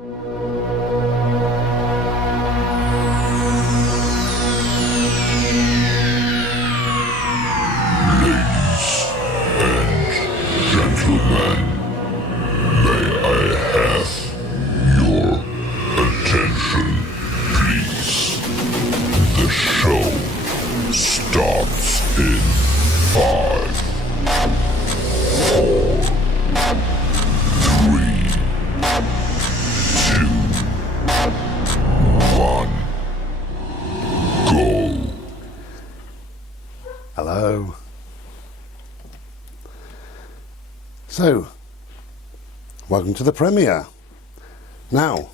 Gentlemen, may I have your attention, please? The show starts in 5, 4, 3, 2, 1, go. Hello. So, welcome to the premiere. Now,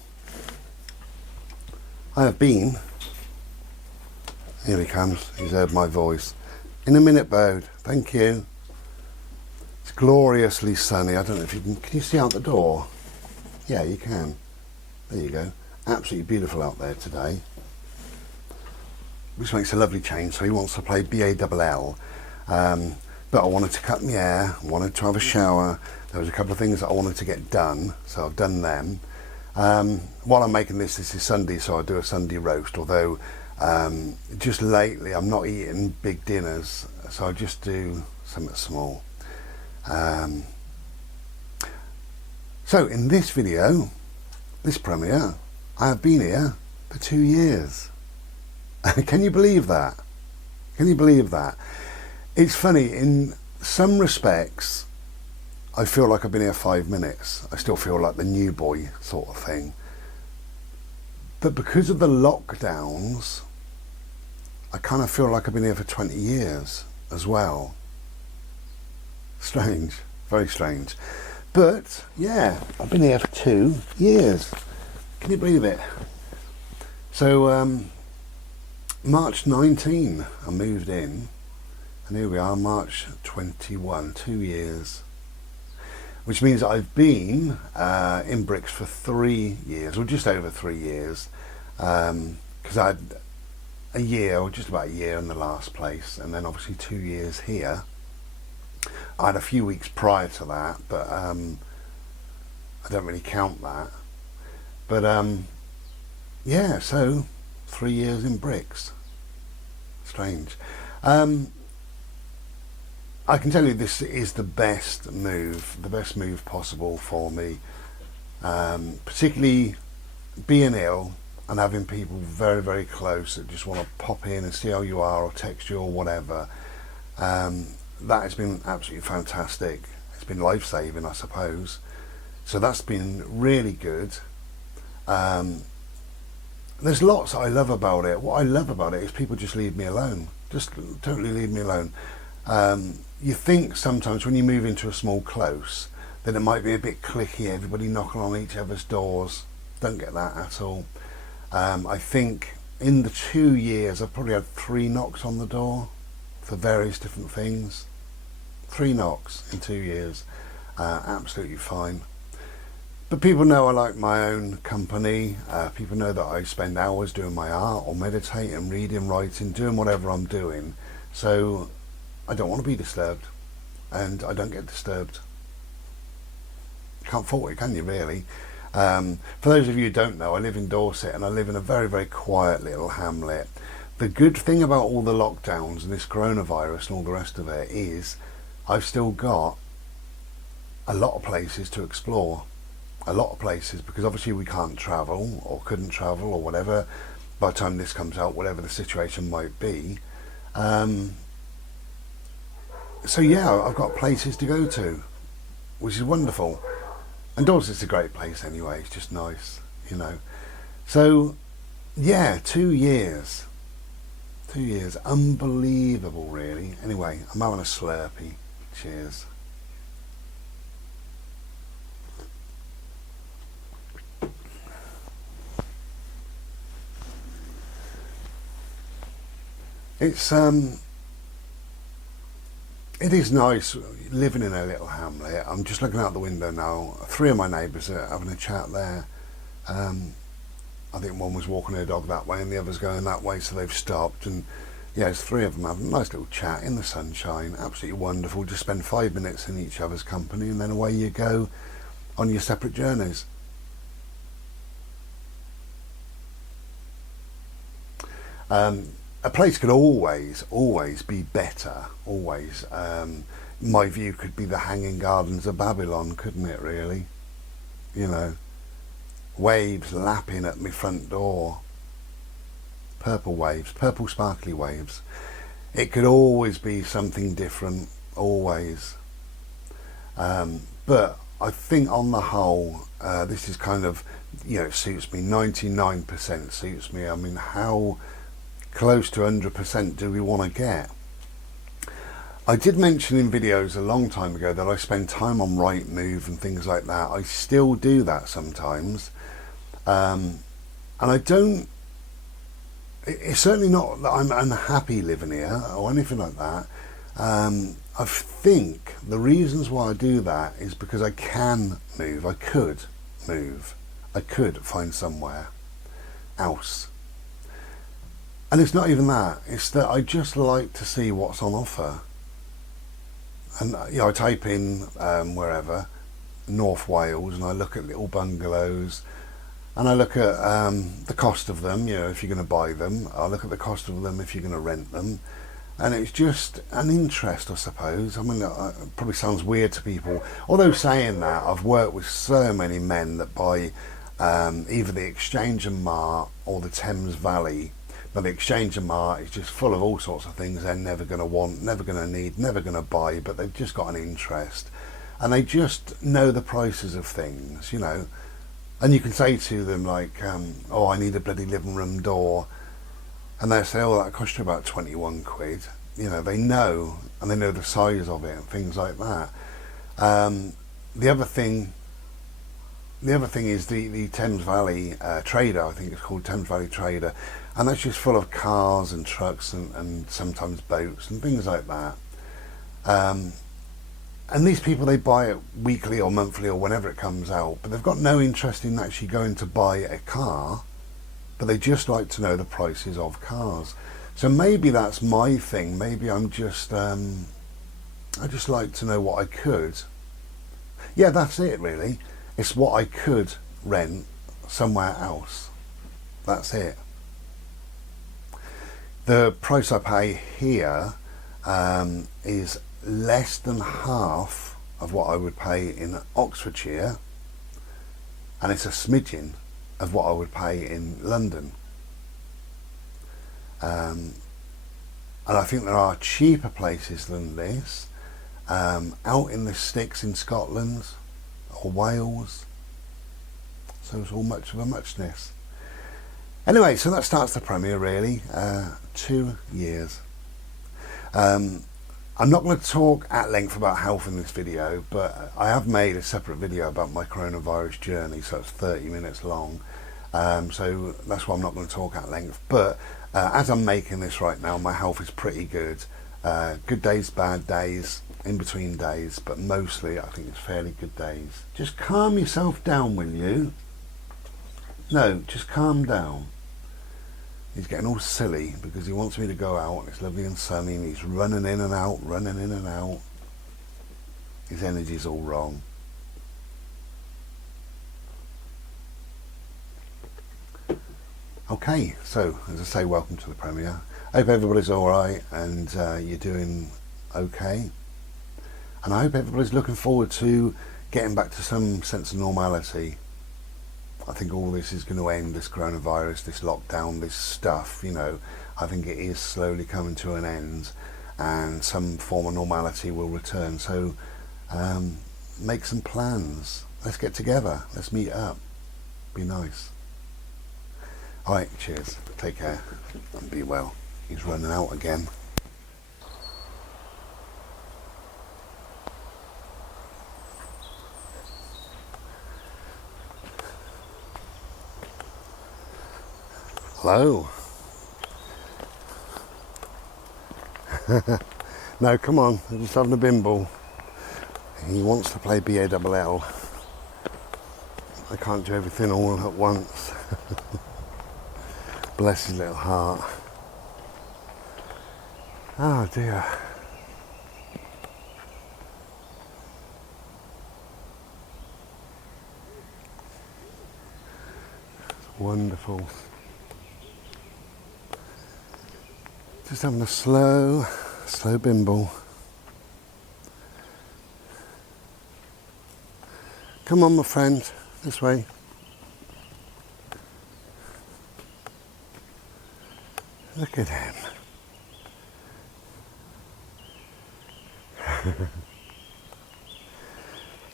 I have been, here he comes, he's heard my voice, in a minute Bode, thank you. It's gloriously sunny. I don't know if you can you see out the door? Yeah, you can. There you go. Absolutely beautiful out there today. Which makes a lovely change. So he wants to play B-A-L-L. But I wanted to cut my hair, wanted to have a shower. There was a couple of things that I wanted to get done, so I've done them. While I'm making this is Sunday, so I do a Sunday roast, although just lately I'm not eating big dinners, so I just do something small. So in this video, this premiere, I have been here for 2 years. Can you believe that? Can you believe that? It's funny, in some respects, I feel like I've been here 5 minutes. I still feel like the new boy sort of thing. But because of the lockdowns, I kind of feel like I've been here for 20 years as well. Strange, very strange. But yeah, I've been here for 2 years. Can you believe it? So March 19, I moved in. And here we are, March 21, 2 years. Which means I've been in bricks for 3 years, or just over 3 years. Because I had a year, or just about a year in the last place, and then obviously 2 years here. I had a few weeks prior to that, but I don't really count that. But yeah, so 3 years in bricks. Strange. I can tell you this is the best move possible for me, particularly being ill and having people very, very close that just want to pop in and see how you are or text you or whatever. That has been absolutely fantastic. It's been life-saving, I suppose. So that's been really good. There's lots I love about it. What I love about it is people just leave me alone. Just totally leave me alone. You think sometimes when you move into a small close that it might be a bit cliquey, everybody knocking on each other's doors. Don't get that at all. I think in the 2 years I've probably had 3 knocks on the door for various different things. 3 knocks in 2 years. Absolutely fine. But people know I like my own company. People know that I spend hours doing my art or meditating, reading, writing, doing whatever I'm doing. So I don't want to be disturbed, and I don't get disturbed. Can't fault it, can you, really? For those of you who don't know, I live in Dorset, and I live in a very, very quiet little hamlet. The good thing about all the lockdowns and this coronavirus and all the rest of it is I've still got a lot of places to explore. A lot of places, because obviously we can't travel or couldn't travel or whatever by the time this comes out, whatever the situation might be. So yeah, I've got places to go to, which is wonderful. And Dorset's a great place anyway, it's just nice, you know. So yeah, 2 years. 2 years, unbelievable really. Anyway, I'm having a Slurpee. Cheers. It is nice living in a little hamlet. I'm just looking out the window now. 3 of my neighbours are having a chat there. I think one was walking their dog that way and the other's going that way, so they've stopped. And yeah, there's 3 of them having a nice little chat in the sunshine. Absolutely wonderful. Just spend 5 minutes in each other's company and then away you go on your separate journeys. A place could always be better, always. My view could be the Hanging Gardens of Babylon, couldn't it, really? You know, waves lapping at my front door. Purple waves, purple sparkly waves. It could always be something different, always. But I think on the whole, this is kind of, you know, it suits me. 99% suits me. I mean, how close to 100% do we want to get? I did mention in videos a long time ago that I spend time on Rightmove and things like that. I still do that sometimes. And I don't... It's certainly not that I'm unhappy living here or anything like that. I think the reasons why I do that is because I can move. I could move. I could find somewhere else. And it's not even that. It's that I just like to see what's on offer. And you know, I type in wherever, North Wales, and I look at little bungalows, and I look at the cost of them. You know, if you're going to buy them, I look at the cost of them if you're going to rent them, and it's just an interest, I suppose. I mean, it probably sounds weird to people. Although saying that, I've worked with so many men that buy either the Exchange and Mart or the Thames Valley. Now, the Exchange and Mart is just full of all sorts of things they're never going to want, never going to need, never going to buy, but they've just got an interest. And they just know the prices of things, you know. And you can say to them, like, oh, I need a bloody living room door. And they'll say, oh, that cost you about 21 quid. You know, they know, and they know the size of it and things like that. The other thing is the Thames Valley Trader. I think it's called Thames Valley Trader, and that's just full of cars and trucks and sometimes boats and things like that. And these people, they buy it weekly or monthly or whenever it comes out, but they've got no interest in actually going to buy a car, but they just like to know the prices of cars. So maybe that's my thing. Maybe I'm just I just like to know what I could. Yeah, that's it really. It's what I could rent somewhere else. That's it. The price I pay here is less than half of what I would pay in Oxfordshire, and it's a smidgen of what I would pay in London. And I think there are cheaper places than this out in the sticks in Scotland or Wales, so it's all much of a muchness. Anyway, so that starts the premiere really. 2 years. I'm not going to talk at length about health in this video, but I have made a separate video about my coronavirus journey, so it's 30 minutes long. So that's why I'm not going to talk at length. But as I'm making this right now, my health is pretty good. Good days, bad days, in between days, but mostly I think it's fairly good days. Just calm yourself down, will you? No, just calm down. He's getting all silly because he wants me to go out and it's lovely and sunny, and he's running in and out, running in and out. His energy's all wrong. Okay, so as I say, welcome to the premiere. I hope everybody's alright and you're doing okay. And I hope everybody's looking forward to getting back to some sense of normality. I think all this is going to end, this coronavirus, this lockdown, this stuff, you know. I think it is slowly coming to an end and some form of normality will return. So make some plans. Let's get together. Let's meet up. Be nice. Alright, cheers. Take care and be well. He's running out again. Hello. No, come on, I'm just having a bimble. He wants to play BALL. I can't do everything all at once. Bless his little heart. Oh dear. Wonderful. Just having a slow bimble. Come on, my friend, this way. Look at him.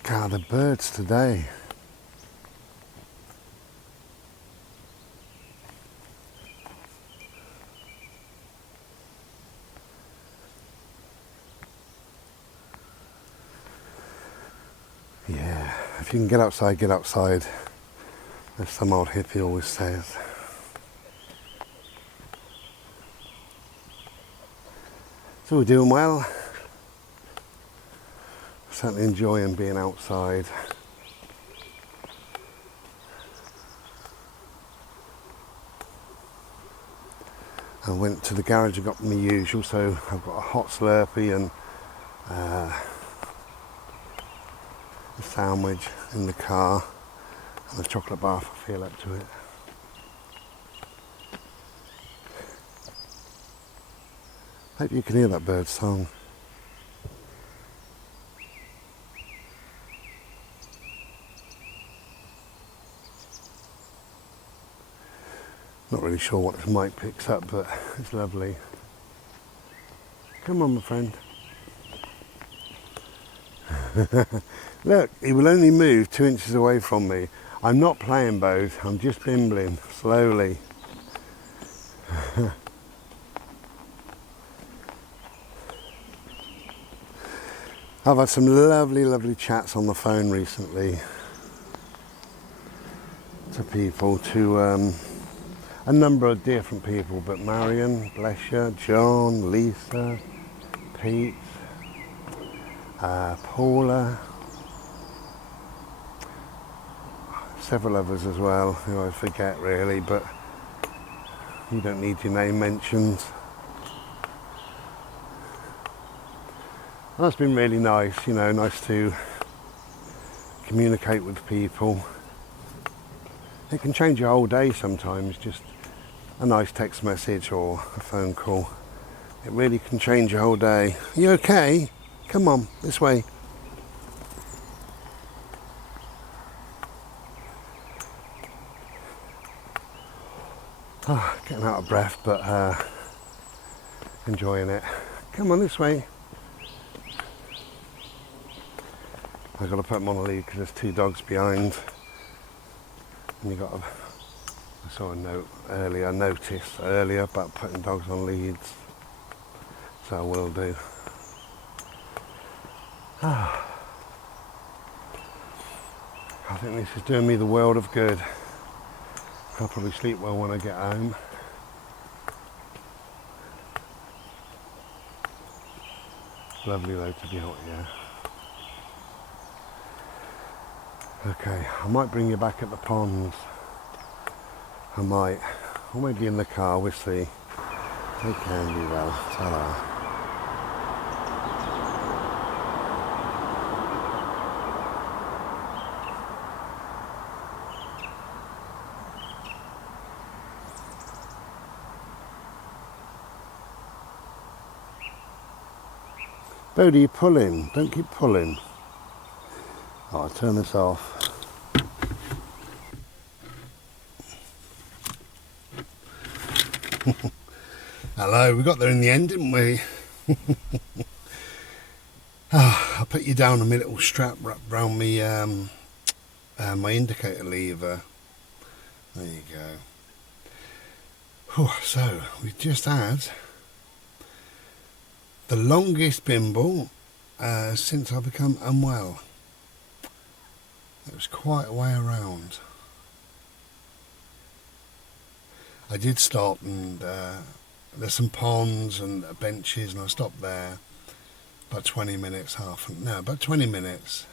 God, the birds today. Yeah, if you can get outside, get outside. As some old hippie always says. So we're doing well. Certainly enjoying being outside. I went to the garage and got my usual, so I've got a hot Slurpee and a sandwich in the car and a chocolate bar if I feel up to it. Hope you can hear that bird song. Not really sure what this mic picks up, but it's lovely. Come on, my friend. Look, he will only move 2 inches away from me. I'm not playing both, I'm just bimbling slowly. I've had some lovely chats on the phone recently to people, to a number of different people, but Marion, bless you, John, Lisa, Pete, Paula, several others as well who I forget really, but you don't need your name mentioned. And that's been really nice, you know, nice to communicate with people. It can change your whole day sometimes, just a nice text message or a phone call. It really can change your whole day. Are you okay? Come on, this way. Oh, getting out of breath, but enjoying it. Come on, this way. I've got to put them on a lead because there's 2 dogs behind. And I saw a note earlier, noticed earlier about putting dogs on leads. So I will do. I think this is doing me the world of good. I'll probably sleep well when I get home. Lovely though to be out here. Okay, I might bring you back at the ponds. I might. Or maybe in the car, we'll see. Take care and be well. Ta-ra. Bodie, you're pulling. Don't keep pulling. Oh, I'll turn this off. Hello, we got there in the end, didn't we? I'll put you down on my little strap wrapped around me, my indicator lever. There you go. So, we've just had the longest bimble since I've become unwell. It was quite a way around. I did stop and there's some ponds and benches and I stopped there about 20 minutes, about 20 minutes.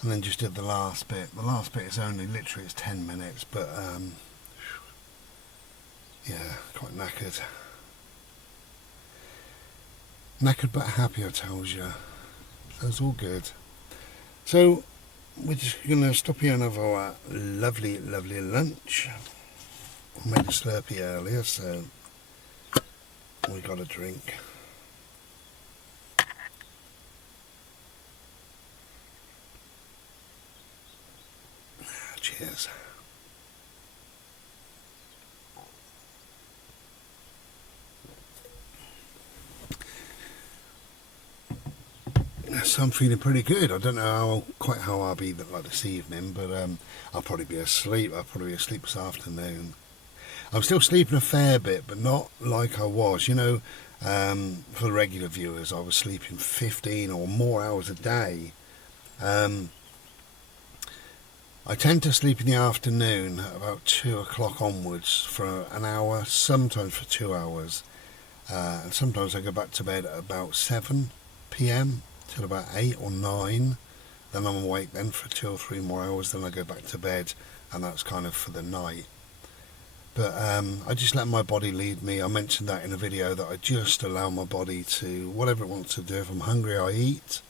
And then just did the last bit. The last bit is only literally it's 10 minutes, but yeah, quite knackered. Knackered but happy, I tells you. So it's all good. So we're just going to stop here and have our lovely lunch. I made a Slurpee earlier, so we got a drink. Cheers. So I'm feeling pretty good. I don't know quite how I'll be like this evening, but I'll probably be asleep. I'll probably be asleep this afternoon. I'm still sleeping a fair bit, but not like I was. You know, for the regular viewers, I was sleeping 15 or more hours a day. I tend to sleep in the afternoon about 2 o'clock onwards for an hour, sometimes for 2 hours. And sometimes I go back to bed at about 7 p.m. till about 8 or 9. Then I'm awake then for 2 or 3 more hours. Then I go back to bed, and that's kind of for the night. But I just let my body lead me. I mentioned that in a video, that I just allow my body to, whatever it wants to do. If I'm hungry, I eat.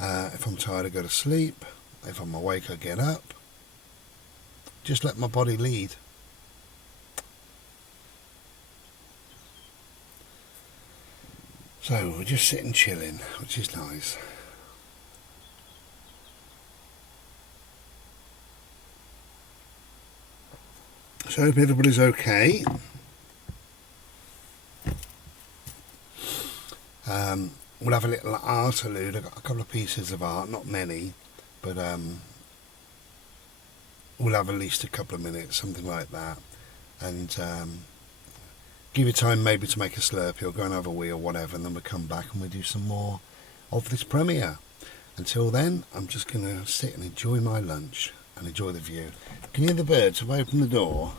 If I'm tired, I go to sleep. If I'm awake, I get up. Just let my body lead. So we're just sitting chilling, which is nice. So I hope everybody's okay. We'll have a little artolude. I've got a couple of pieces of art, not many, but we'll have at least a couple of minutes, something like that, and give you time maybe to make a Slurpee or go and have a wee or whatever, and then we'll come back and we'll do some more of this premiere. Until then, I'm just going to sit and enjoy my lunch and enjoy the view. Can you hear the birds? Have I opened the door?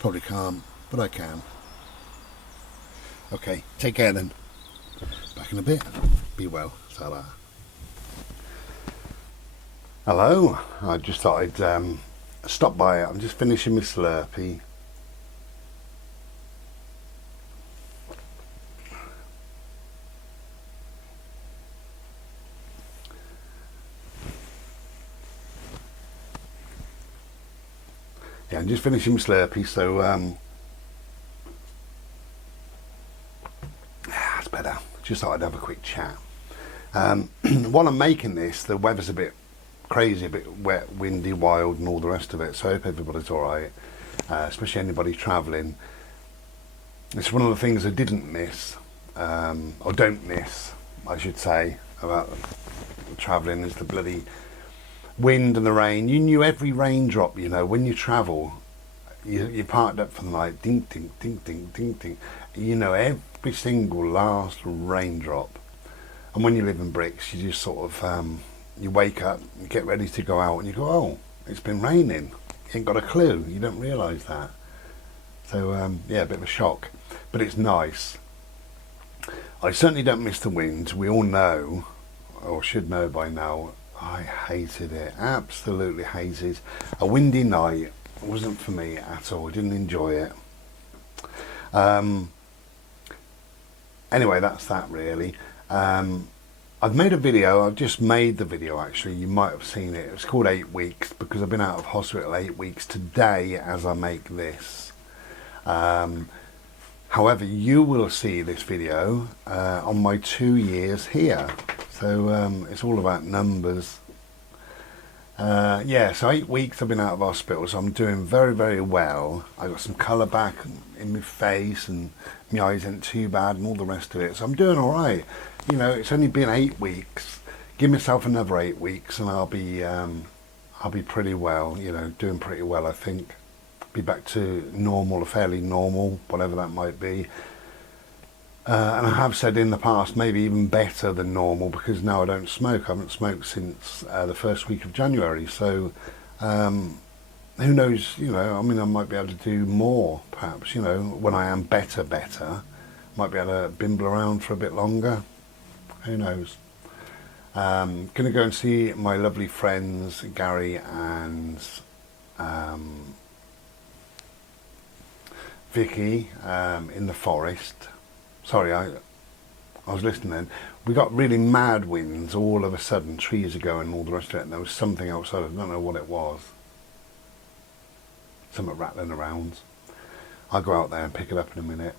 Probably can't, but I can. Okay, take care then. Back in a bit. Be well. Ta-ra. Hello. I just thought I'd stop by. I'm just finishing my Slurpee. Yeah, I'm just finishing my Slurpee, so that's better. Just thought I'd have a quick chat. While I'm making this, the weather's a bit crazy, a bit wet, windy, wild, and all the rest of it. So I hope everybody's all right, especially anybody travelling. It's one of the things I didn't miss, or don't miss, I should say, about travelling, is the bloody wind and the rain. You knew every raindrop, you know, when you travel. You parked up for the night, ding, ding, ding, ding, ding, ding. You know every single last raindrop. And when you live in bricks, you just sort of, you wake up, you get ready to go out, and you go, oh, it's been raining. You ain't got a clue. You don't realise that. So, yeah, a bit of a shock. But it's nice. I certainly don't miss the wind. We all know, or should know by now, I hated it. Absolutely hated. A windy night wasn't for me at all. I didn't enjoy it. Anyway, that's that really. I've made a video. I've just made the video actually. You might have seen it. It's called 8 weeks because I've been out of hospital 8 weeks today as I make this. However, you will see this video on my 2 years here. So it's all about numbers. Yeah, so 8 weeks I've been out of hospital, so I'm doing very, very well. I got some colour back in my face, and my eyes ain't too bad, and all the rest of it. So I'm doing all right. You know, it's only been 8 weeks. Give myself another 8 weeks, and I'll be pretty well. You know, doing pretty well, I think. Be back to normal, or fairly normal, whatever that might be. And I have said in the past, maybe even better than normal, because now I don't smoke. I haven't smoked since the first week of January. So who knows, you know, I mean, I might be able to do more, perhaps, you know, when I am better. Might be able to bimble around for a bit longer. Who knows? Going to go and see my lovely friends, Gary and Vicky, in the forest. Sorry, I was listening then. We got really mad winds all of a sudden, trees are going and all the rest of it, and there was something outside, I don't know what it was. Something rattling around. I'll go out there and pick it up in a minute.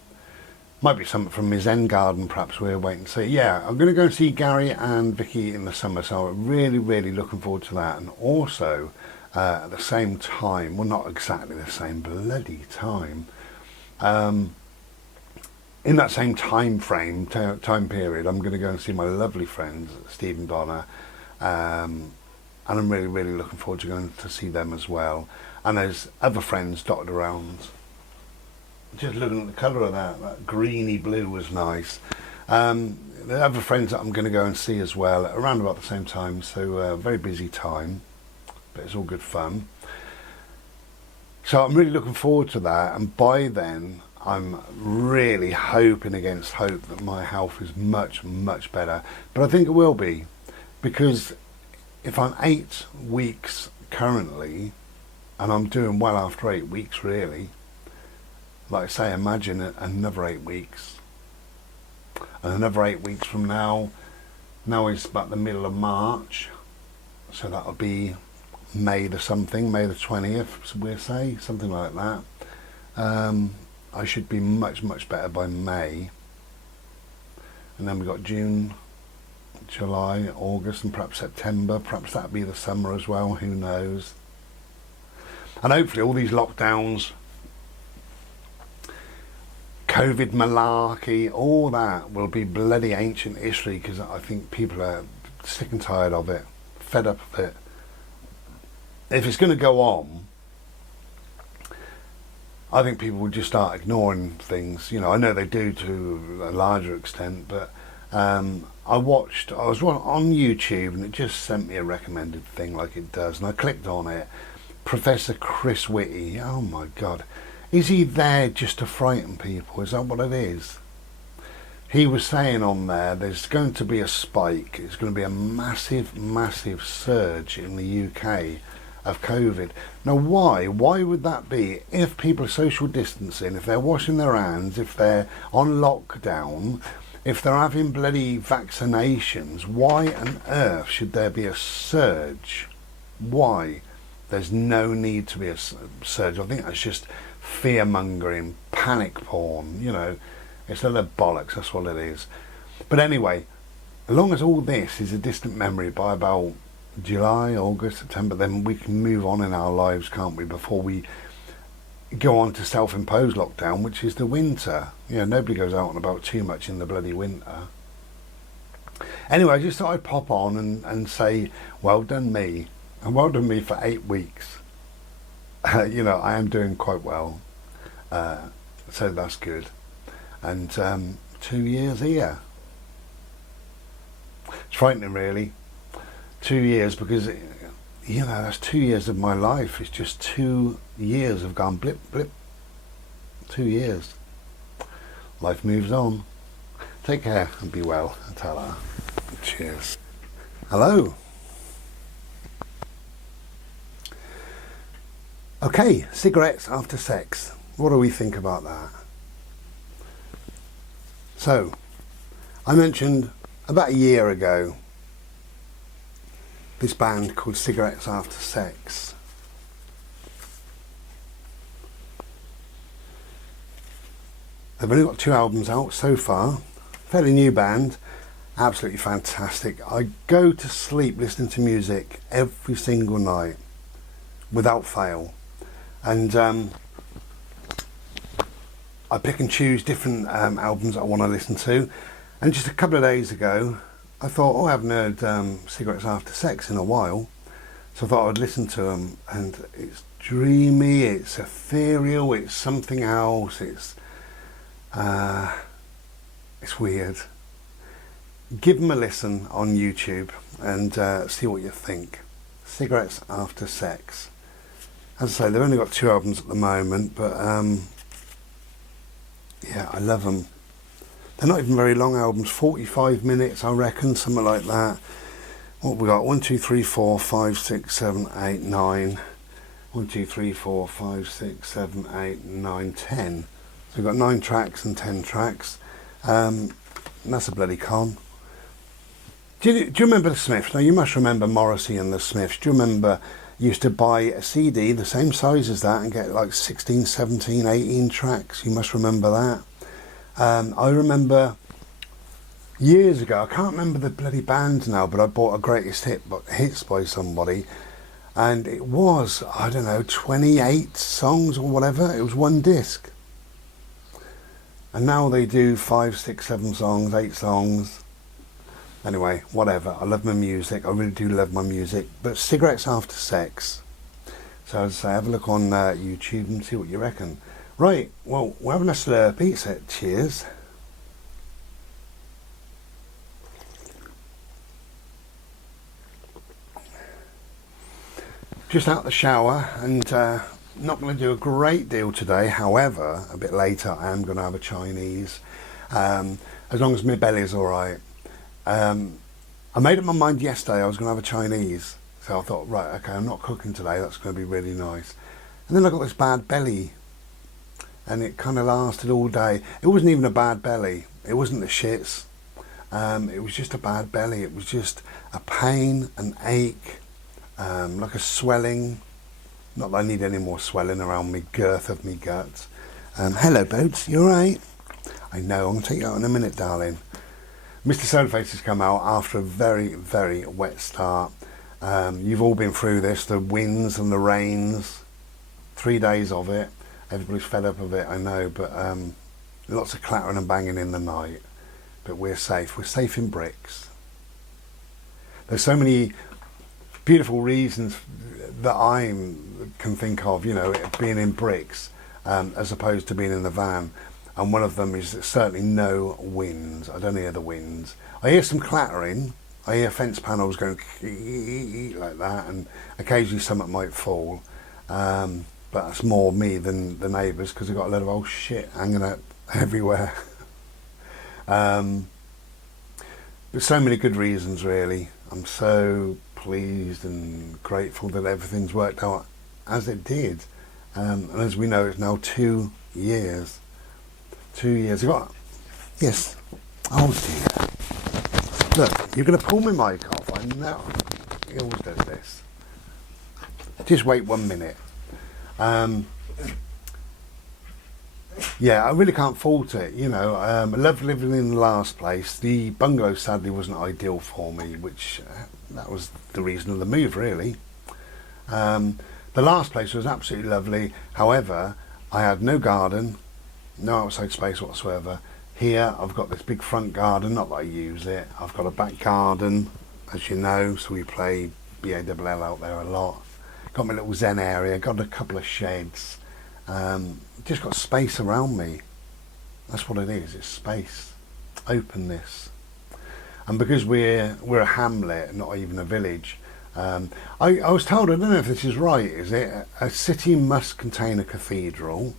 Might be something from my Zen garden, perhaps. We'll wait and see. Yeah, I'm going to go and see Gary and Vicky in the summer, so I'm really, really looking forward to that. And also, at the same time, well, not exactly the same bloody time, in that same time frame, time period, I'm going to go and see my lovely friends, Steve and Donna, and I'm really, really looking forward to going to see them as well. And there's other friends dotted around. Just looking at the colour of that greeny blue was nice. The other friends that I'm going to go and see as well, around about the same time, so very busy time, but it's all good fun. So I'm really looking forward to that, and by then I'm really hoping against hope that my health is much, much better. But I think it will be, because if I'm 8 weeks currently, and I'm doing well after 8 weeks really, like I say, imagine another 8 weeks. And another 8 weeks from now is about the middle of March, so that'll be May the 20th, we'll say, something like that. I should be much, much better by May. And then we've got June, July, August, and perhaps September. Perhaps that'll be the summer as well, who knows. And hopefully all these lockdowns, COVID malarkey, all that will be bloody ancient history, because I think people are sick and tired of it, fed up of it. If it's going to go on, I think people will just start ignoring things. You know, I know they do to a larger extent, but I was on YouTube and it just sent me a recommended thing like it does, and I clicked on it. Professor Chris Whitty, oh my God. Is he there just to frighten people? Is that what it is? He was saying on there's going to be a spike. It's going to be a massive, massive surge in the UK of COVID. Now why? Why would that be? If people are social distancing, if they're washing their hands, if they're on lockdown, if they're having bloody vaccinations, why on earth should there be a surge? Why? There's no need to be a surge. I think that's just fear-mongering, panic porn, you know. It's a little bollocks, that's what it is. But anyway, as long as all this is a distant memory by about July, August, September, then we can move on in our lives, can't we, before we go on to self-imposed lockdown, which is the winter. You know, nobody goes out and about too much in the bloody winter. Anyway, I just thought I'd pop on and say, well done me. And well done me for 8 weeks. You know, I am doing quite well. So that's good. And 2 years here. It's frightening, really. 2 years, because, you know, that's 2 years of my life. It's just 2 years have gone blip, blip. 2 years. Life moves on. Take care and be well. Ta-ra. Cheers. Hello. Okay, cigarettes after sex. What do we think about that? So, I mentioned about a year ago this band called Cigarettes After Sex. They've only got 2 albums out so far. Fairly new band. Absolutely fantastic. I go to sleep listening to music every single night without fail. And I pick and choose different albums that I want to listen to. And just a couple of days ago, I thought, oh, I haven't heard Cigarettes After Sex in a while. So I thought I'd listen to them. And it's dreamy, it's ethereal, it's something else, it's weird. Give them a listen on YouTube and see what you think. Cigarettes After Sex. As I say, they've only got 2 albums at the moment, but yeah, I love them. They're not even very long albums, 45 minutes, I reckon, something like that. What have we got? 1, 2, 3, 4, 5, 6, 7, 8, 9. 1, 2, 3, 4, 5, 6, 7, 8, 9, 10. So we've got 9 tracks and 10 tracks. And that's a bloody con. Do you remember the Smiths? Now, you must remember Morrissey and the Smiths. Do you remember you used to buy a CD the same size as that and get like 16, 17, 18 tracks? You must remember that. I remember years ago, I can't remember the bloody band now, but I bought a greatest hits by somebody, and it was, I don't know, 28 songs or whatever. It was one disc. And now they do 5, 6, 7 songs, 8 songs. Anyway, whatever. I love my music. I really do love my music. But cigarettes after sex. So as I say, have a look on YouTube and see what you reckon. Right, well, we're having a Slurpee, so cheers. Just out the shower, and not going to do a great deal today. However, a bit later I am going to have a Chinese, as long as my belly's alright. I made up my mind yesterday I was going to have a Chinese, so I thought, right, okay, I'm not cooking today, that's going to be really nice. And then I got this bad belly, and it kind of lasted all day. It wasn't even a bad belly, it wasn't the shits, it was just a bad belly. It was just a pain, an ache, like a swelling. Not that I need any more swelling around me girth of me guts. Hello Boats, you alright? I know, I'm going to take you out in a minute, darling. Mr. Sodaface has come out after a very, very wet start. You've all been through this, the winds and the rains. 3 days of it. Everybody's fed up of it, I know, but lots of clattering and banging in the night. But we're safe. We're safe in bricks. There's so many beautiful reasons that I can think of, you know, being in bricks as opposed to being in the van. And one of them is certainly no winds. I don't hear the winds. I hear some clattering. I hear fence panels going like that, and occasionally something might fall. But that's more me than the neighbours, because they've got a lot of old shit hanging out everywhere. But so many good reasons, really. I'm so pleased and grateful that everything's worked out as it did. And as we know, it's now 2 years. 2 years ago. Yes. Oh dear. Look, you're going to pull my mic off. I know. He always does this. Just wait 1 minute. Yeah, I really can't fault it. You know, I loved living in the last place. The bungalow sadly wasn't ideal for me, which that was the reason of the move, really. The last place was absolutely lovely. However, I had no garden. No outside space whatsoever. Here I've got this big front garden, not that I use it. I've got a back garden, as you know, so we play BALL out there a lot. Got my little zen area, got a couple of sheds. Just got space around me. That's what it is, it's space. Openness. And because we're a hamlet, not even a village, I was told, I don't know if this is right, is it? A city must contain a cathedral.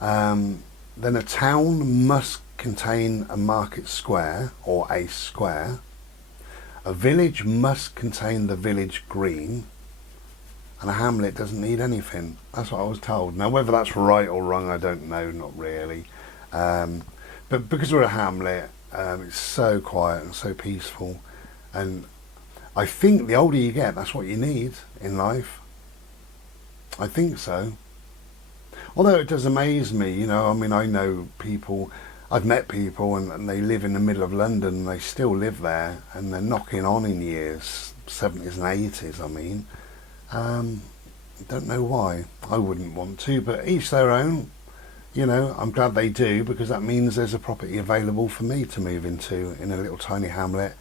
Then a town must contain a market square or a square. A village must contain the village green, and a hamlet doesn't need anything. That's what I was told. Now whether that's right or wrong I don't know, not really. But because we're a hamlet, it's so quiet and so peaceful, and I think the older you get, that's what you need in life. I think so. Although it does amaze me, you know, I mean, I know people, I've met people and they live in the middle of London and they still live there, and they're knocking on in years, 70s and 80s, I mean. Don't know why. I wouldn't want to, but each their own. You know, I'm glad they do, because that means there's a property available for me to move into in a little tiny hamlet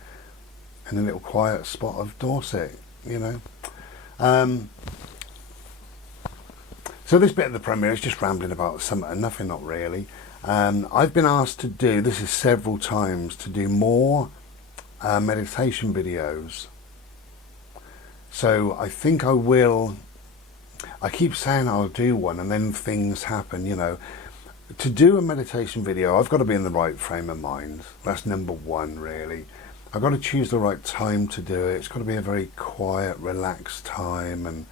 in a little quiet spot of Dorset, you know. So this bit of the premiere is just rambling about something and nothing, not really. I've been asked to do, this is several times, to do more meditation videos. So I think I will. I keep saying I'll do one and then things happen, you know. To do a meditation video, I've got to be in the right frame of mind. That's number one, really. I've got to choose the right time to do it. It's got to be a very quiet, relaxed time, and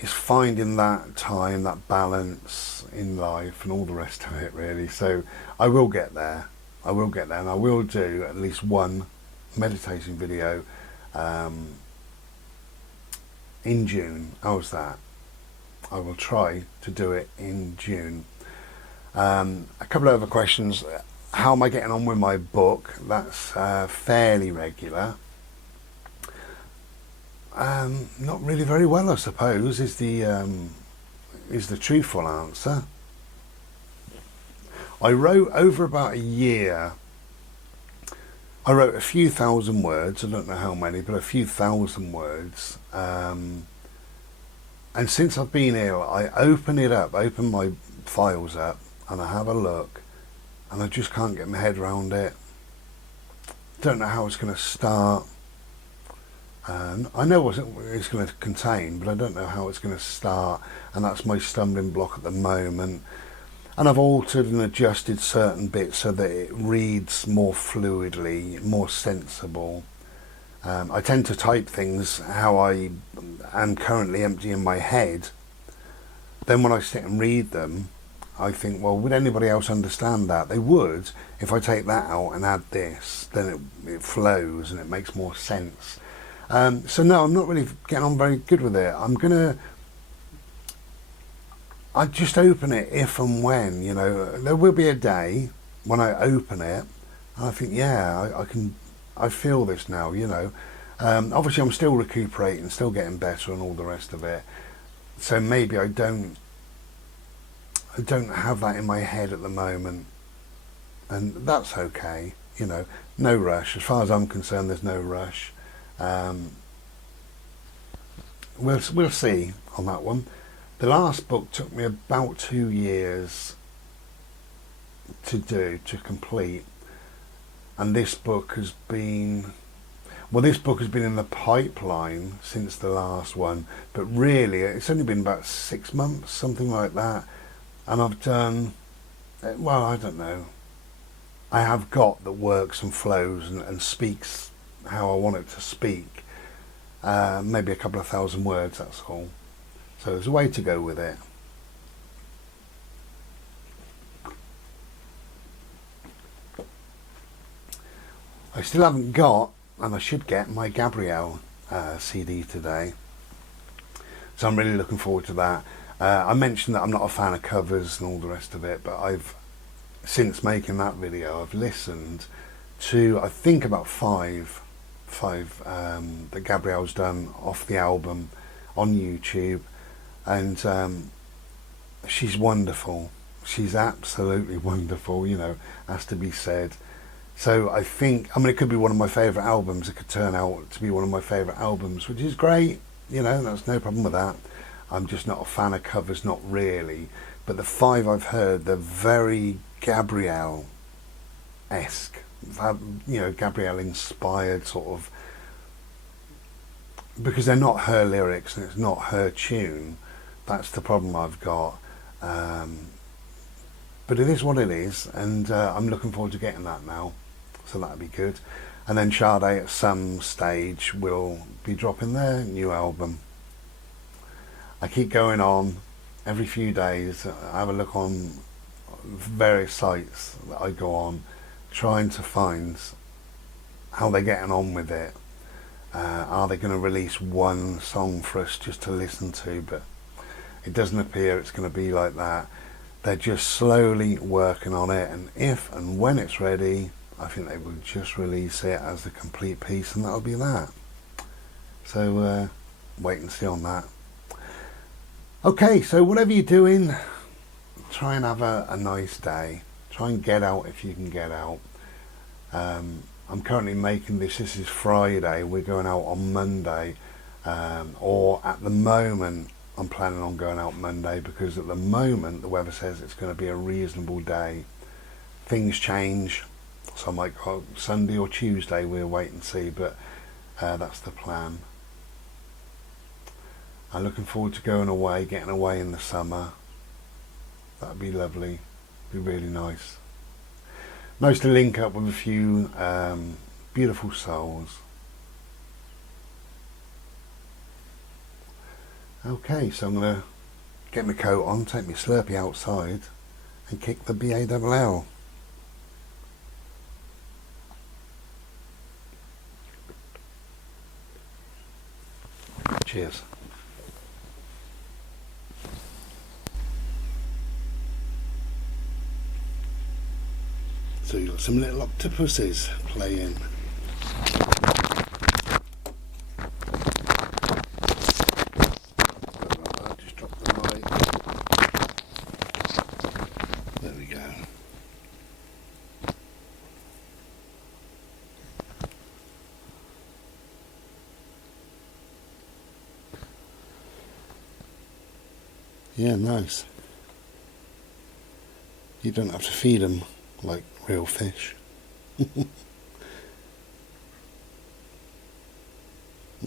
it's finding that time, that balance in life and all the rest of it, really. So I will get there. I will get there, and I will do at least one meditation video in June. How's that? I will try to do it in June. A couple of other questions. How am I getting on with my book? That's fairly regular. Not really very well, I suppose, is the truthful answer. I wrote over about a year. I wrote a few thousand words. I don't know how many, but a few thousand words. And since I've been ill, I open my files up, and I have a look, and I just can't get my head around it. Don't know how it's going to start. I know what it's going to contain, but I don't know how it's going to start, and that's my stumbling block at the moment. And I've altered and adjusted certain bits so that it reads more fluidly, more sensible. I tend to type things how I am currently empty in my head. Then when I sit and read them, I think, well, would anybody else understand that? They would. If I take that out and add this, then it flows and it makes more sense. So no, I'm not really getting on very good with it. I just open it if and when, there will be a day when I open it and I think, yeah, I feel this now, Obviously I'm still recuperating, still getting better and all the rest of it. So maybe I don't have that in my head at the moment, and that's okay, no rush. As far as I'm concerned, there's no rush. We'll see on that one. The last book took me about 2 years to complete, and this book has been in the pipeline since the last one, but really it's only been about 6 months, something like that, and I've done, well, I don't know, I have got that works and flows and speaks how I want it to speak. Maybe a couple of thousand words, that's all. So there's a way to go with it. I still haven't got, and I should get, my Gabrielle CD today. So I'm really looking forward to that. I mentioned that I'm not a fan of covers and all the rest of it, but since making that video, I've listened to, I think, about five that Gabrielle's done off the album on YouTube, and she's wonderful. She's absolutely wonderful, has to be said. So I think, it could be one of my favourite albums. It could turn out to be one of my favourite albums, which is great, that's no problem with that. I'm just not a fan of covers, not really. But the 5 I've heard, they're very Gabrielle-esque. Gabrielle inspired, sort of, because they're not her lyrics and it's not her tune. That's the problem I've got. But it is what it is, and I'm looking forward to getting that now, so that'll be good. And then Sade at some stage will be dropping their new album. I keep going on every few days. I have a look on various sites that I go on, trying to find how they're getting on with it. Are they going to release one song for us just to listen to? But it doesn't appear it's going to be like that. They're just slowly working on it, and if and when it's ready, I think they will just release it as a complete piece, and that'll be that. So wait and see on that. Okay, so whatever you're doing, try and have a nice day. Try and get out if you can get out. I'm currently making this is Friday, we're going out on Monday, or at the moment I'm planning on going out Monday, because at the moment the weather says it's going to be a reasonable day. Things change, so I might go Sunday or Tuesday, we'll wait and see, but that's the plan. I'm looking forward to going away, getting away in the summer. That'd be lovely, be really nice. Nice to link up with a few beautiful souls. Okay, so I'm going to get my coat on, take my Slurpee outside and kick the BALL. Cheers. So you've got some little octopuses playing. Just drop the light. There we go. Yeah, nice. You don't have to feed them like real fish. It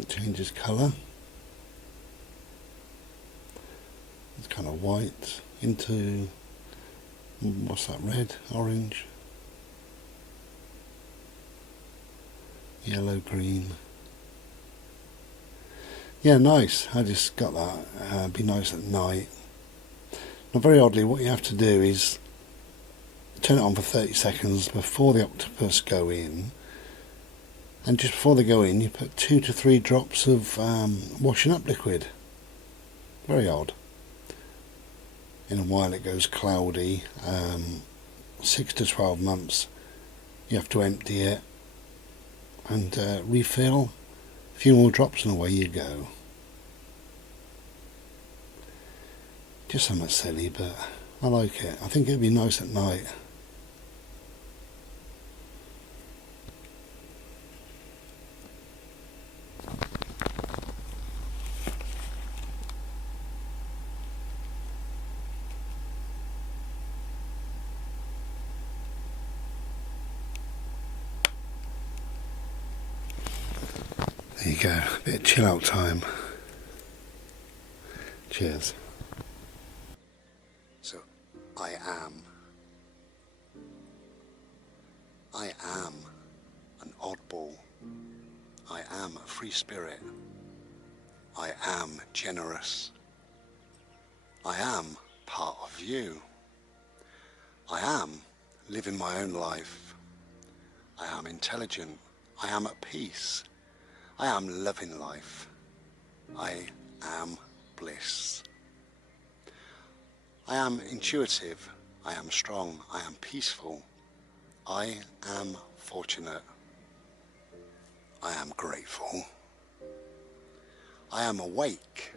changes colour. It's kind of white into, what's that, red, orange, yellow, green. Yeah, nice. I just got that. Be nice at night. Now, very oddly, what you have to do is turn it on for 30 seconds before the octopus go in, and just before they go in you put 2 to 3 drops of washing up liquid. Very odd. In a while it goes cloudy. 6 to 12 months you have to empty it and refill, a few more drops and away you go. Just something silly, but I like it. I think it'd be nice at night. There you go, a bit of chill out time. Cheers. So, I am an oddball. I am a free spirit. I am generous. I am part of you. I am living my own life. I am intelligent. I am at peace. I am loving life. I am bliss. I am intuitive. I am strong. I am peaceful. I am fortunate. I am grateful. I am awake.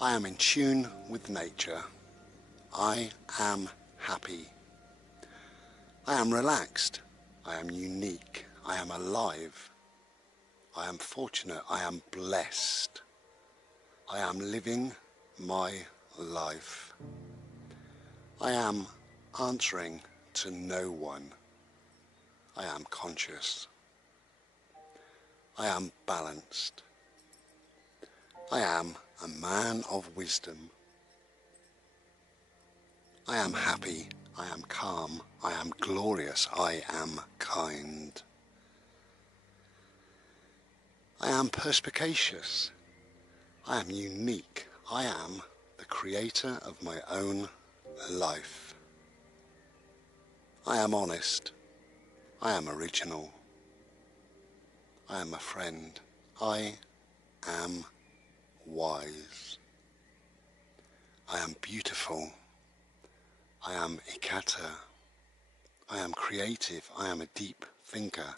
I am in tune with nature. I am happy. I am relaxed. I am unique. I am alive. I am fortunate. I am blessed. I am living my life. I am answering to no one. I am conscious. I am balanced. I am a man of wisdom. I am happy. I am calm. I am glorious. I am kind. I am perspicacious. I am unique. I am the creator of my own life. I am honest. I am original. I am a friend. I am wise. I am beautiful. I am ikata. I am creative. I am a deep thinker.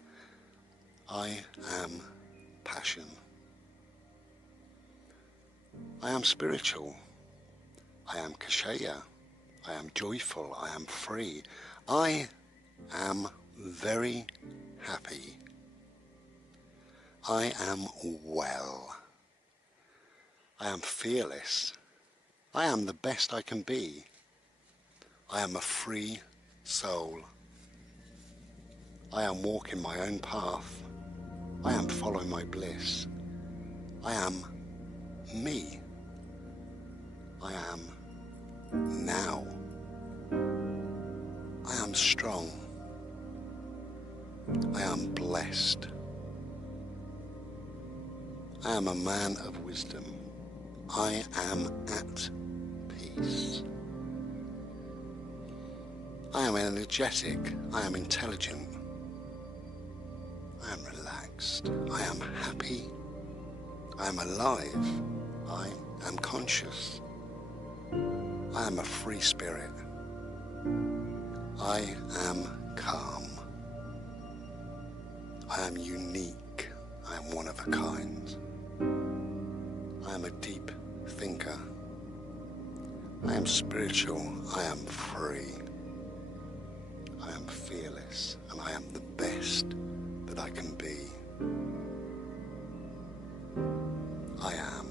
I am passion. I am spiritual. I am kashaya. I am joyful. I am free. I am very happy. I am well. I am fearless. I am the best I can be. I am a free soul. I am walking my own path. I am following my bliss. I am me. I am now. I am strong. I am blessed. I am a man of wisdom. I am at peace. I am energetic. I am intelligent. I am relaxed. I am happy. I am alive. I am conscious. I am a free spirit. I am calm. I am unique. I am one of a kind. I am a deep thinker. I am spiritual. I am free. I am fearless, and I am the best that I can be. I am.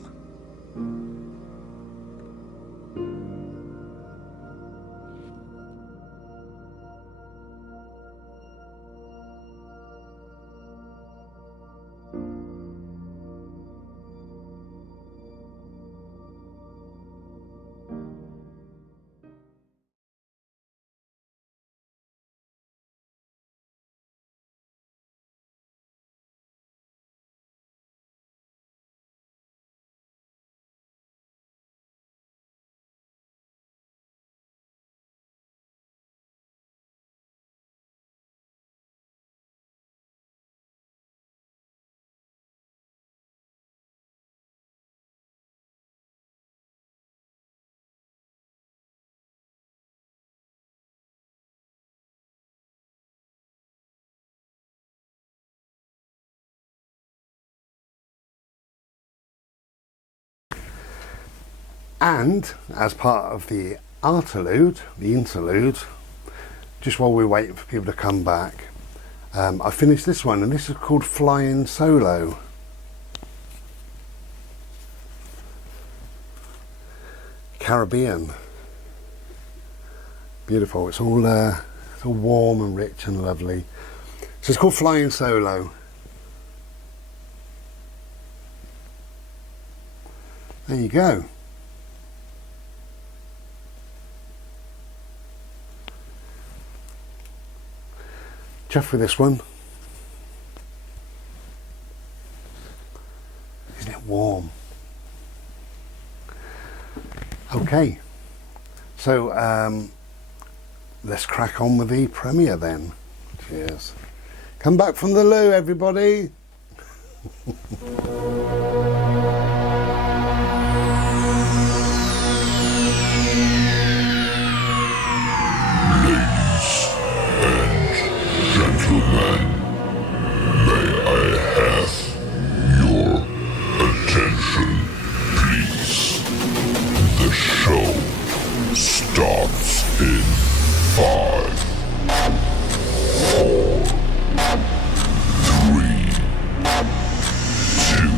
And as part of the interlude, just while we're waiting for people to come back, I finished this one, and this is called Flying Solo. Caribbean. Beautiful. It's all warm and rich and lovely. So it's called Flying Solo. There you go. Chuffed with this one. Isn't it warm? Okay, so let's crack on with the premiere then. Cheers. Come back from the loo, everybody. Gentlemen, may I have your attention, please? The show starts in 5, 4, 3, 2,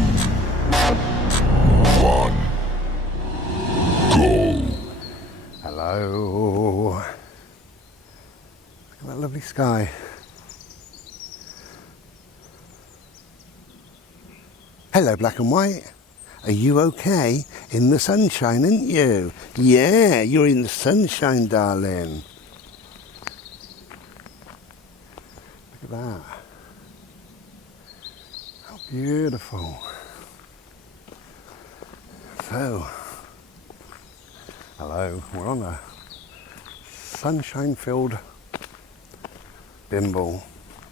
1, go. Hello. Look at that lovely sky. Hello, black and white. Are you okay? In the sunshine, aren't you? Yeah, you're in the sunshine, darling. Look at that. How beautiful. So, hello, we're on a sunshine-filled bimble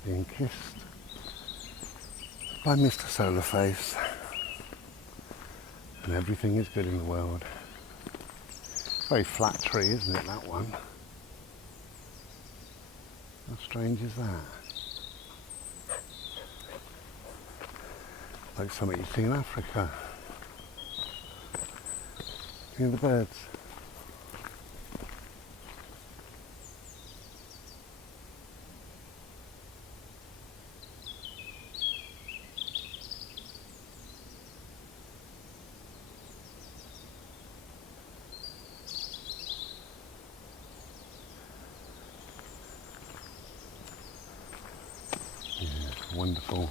being kissed by Mr. Solarface, and everything is good in the world. Very flat tree, isn't it, that one? How strange is that? Like something you see in Africa. See the birds. Wonderful.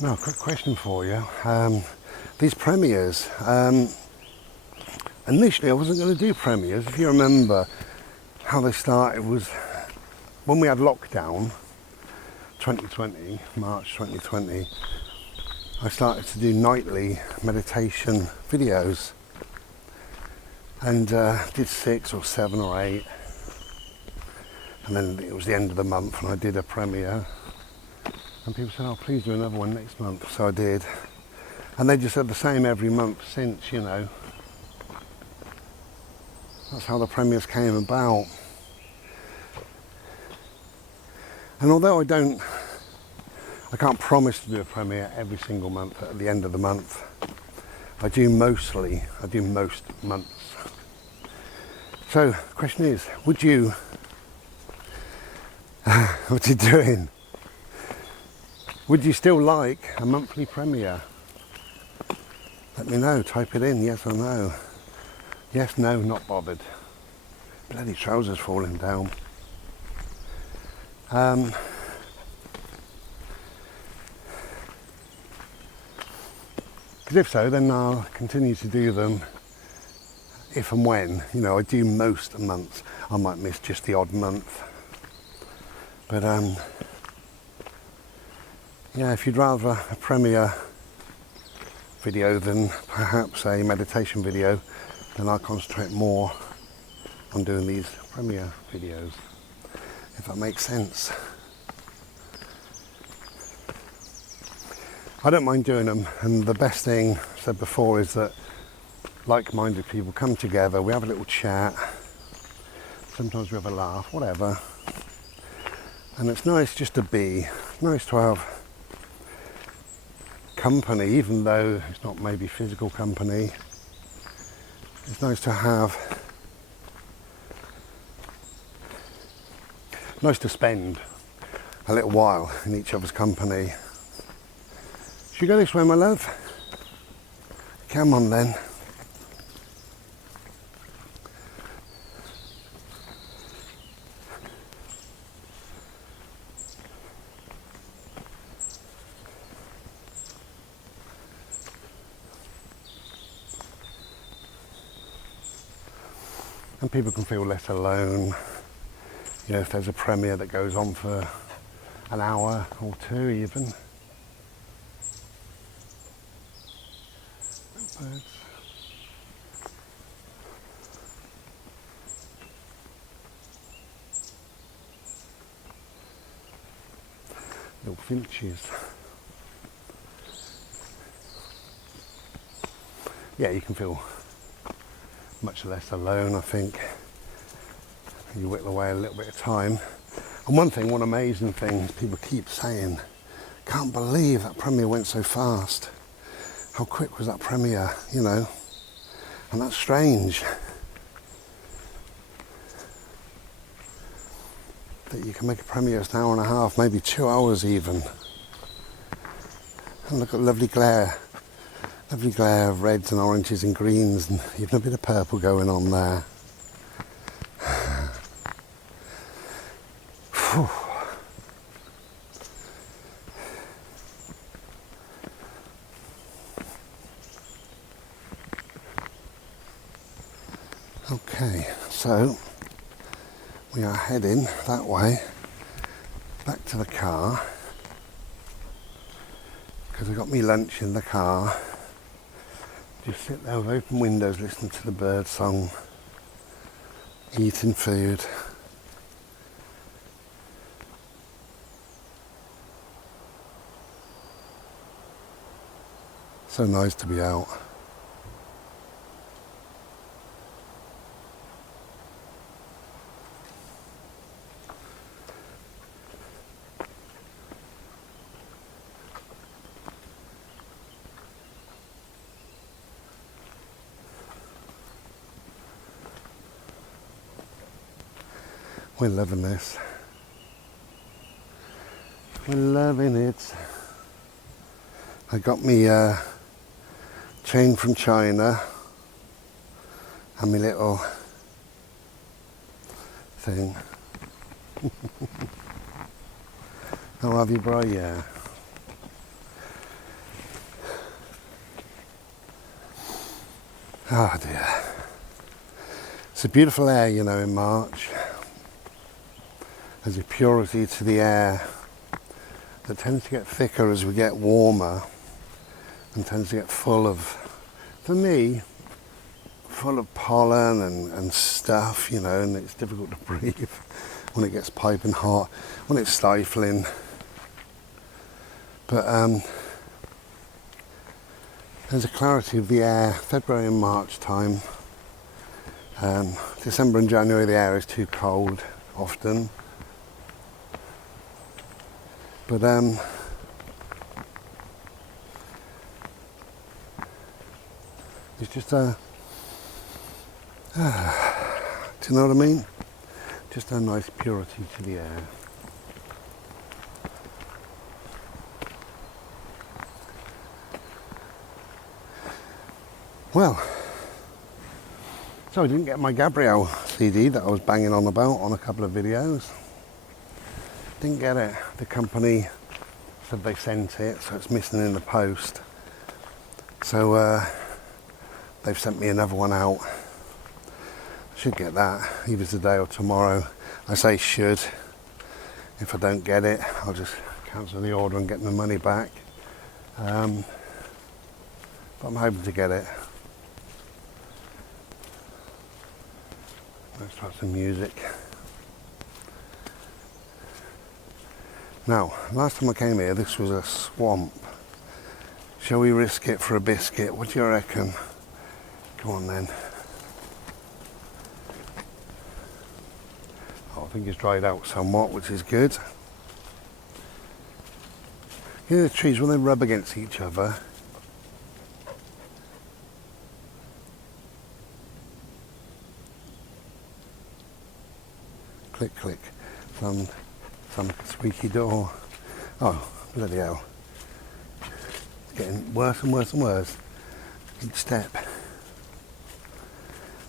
Now, a quick question for you. These premieres, initially I wasn't going to do premieres. If you remember how they started was when we had lockdown, 2020, March 2020, I started to do nightly meditation videos, and did 6 or 7 or 8, and then it was the end of the month and I did a premiere, and people said, oh, please do another one next month. So I did, and they just said the same every month since, you know. That's how the premieres came about. And although I can't promise to do a premiere every single month at the end of the month, I do most months. So the question is, what you doing? Would you still like a monthly premiere? Let me know, type it in, yes or no. Yes, no, not bothered. Bloody trousers falling down. Because if so, then I'll continue to do them if and when. You know, I do most months. I might miss just the odd month. But yeah, if you'd rather a premiere video than perhaps a meditation video, then I'll concentrate more on doing these premiere videos, if that makes sense. I don't mind doing them, and the best thing I said before is that like-minded people come together, we have a little chat, sometimes we have a laugh, whatever, and it's nice just to be, it's nice to have company, even though it's not maybe physical company. It's nice to have, nice to spend a little while in each other's company. Should we go this way, my love? Come on then. And people can feel less alone, you know, if there's a premiere that goes on for an hour or 2 even. Birds. Little finches. Yeah, you can feel much less alone, I think. You whittle away a little bit of time. And one amazing thing people keep saying, can't believe that premiere went so fast. How quick was that premiere, you know? And that's strange. That you can make a premiere in an hour and a half, maybe 2 hours even. And look at lovely glare of reds and oranges and greens, and even a bit of purple going on there. Okay, so we are heading that way, back to the car, because I got me lunch in the car. Just sit there with open windows, listening to the bird song, eating food. So nice to be out. We're loving this. We're loving it. I got me chain from China and my little thing. How have you, bro? Yeah. Oh dear. It's a beautiful air, you know, in March. There's a purity to the air that tends to get thicker as we get warmer and tends to get full of, for me, full of pollen and stuff, you know, and it's difficult to breathe when it gets piping hot, when it's stifling. But there's a clarity of the air, February and March time. December and January the air is too cold often. But it's just a, do you know what I mean? Just a nice purity to the air. Well, so I didn't get my Gabrielle CD that I was banging on about on a couple of videos. Didn't get it. The company said they sent it, so it's missing in the post. So they've sent me another one out. I should get that either today or tomorrow. I say should. If I don't get it, I'll just cancel the order and get my money back. But I'm hoping to get it. Let's try some music. Now, last time I came here, this was a swamp. Shall we risk it for a biscuit? What do you reckon? Come on then. Oh, I think it's dried out somewhat, which is good. You know the trees, when they rub against each other, click, click. Some squeaky door. Oh, bloody hell. It's getting worse and worse and worse. Each step.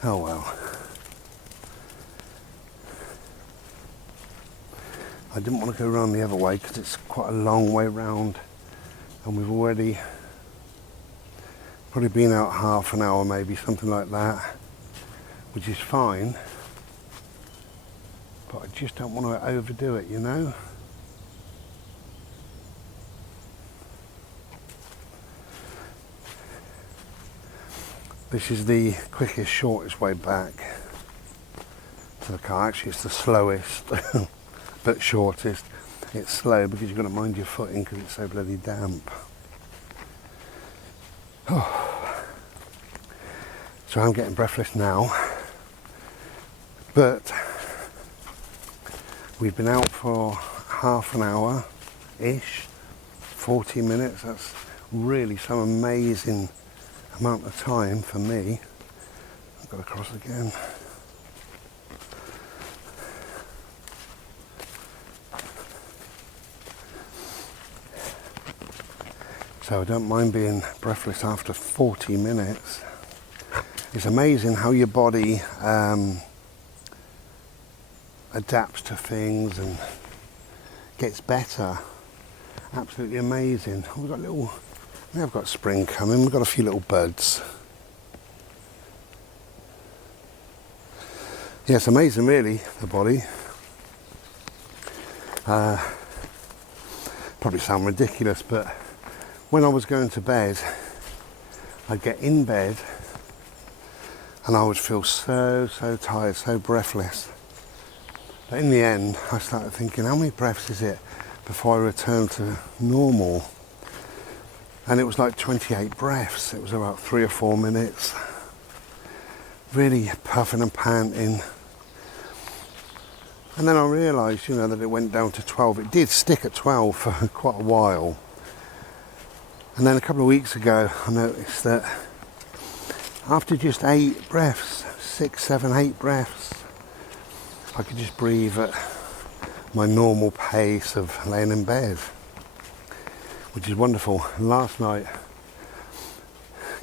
Oh well. I didn't want to go around the other way because it's quite a long way round, and we've already probably been out half an hour, maybe something like that, which is fine. But I just don't want to overdo it, you know? This is the quickest, shortest way back to the car. Actually, it's the slowest, but shortest. It's slow because you've got to mind your footing because it's so bloody damp. Oh. So I'm getting breathless now. But we've been out for half an hour-ish, 40 minutes. That's really some amazing amount of time for me. I've got to cross again. So I don't mind being breathless after 40 minutes. It's amazing how your body adapts to things and gets better. Absolutely amazing. We have got spring coming. We've got a few little buds. Yeah, it's amazing really, the body. Probably sound ridiculous, but when I was going to bed, I'd get in bed and I would feel so tired, so breathless. But in the end, I started thinking, how many breaths is it before I return to normal? And it was like 28 breaths. It was about 3 or 4 minutes. Really puffing and panting. And then I realised, that it went down to 12. It did stick at 12 for quite a while. And then a couple of weeks ago, I noticed that after just 8 breaths, 6, 7, 8 breaths, I could just breathe at my normal pace of laying in bed, which is wonderful. And last night,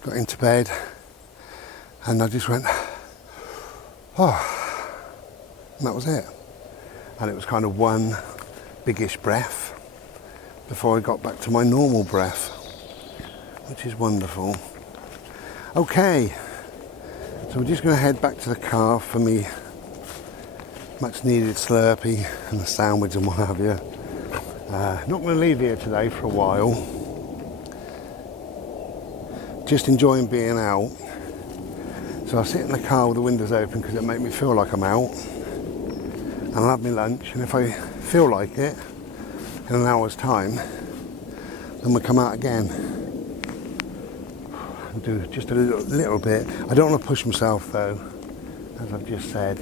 got into bed and I just went, oh, and that was it. And it was kind of one biggish breath before I got back to my normal breath, which is wonderful. Okay, so we're just going to head back to the car for me much needed Slurpee and a sandwich and what have you. Not going to leave here today for a while. Just enjoying being out. So I sit in the car with the windows open because it makes me feel like I'm out. And I'll have my lunch, and if I feel like it, in an hour's time, then we'll come out again. And do just a little bit. I don't want to push myself though, as I've just said.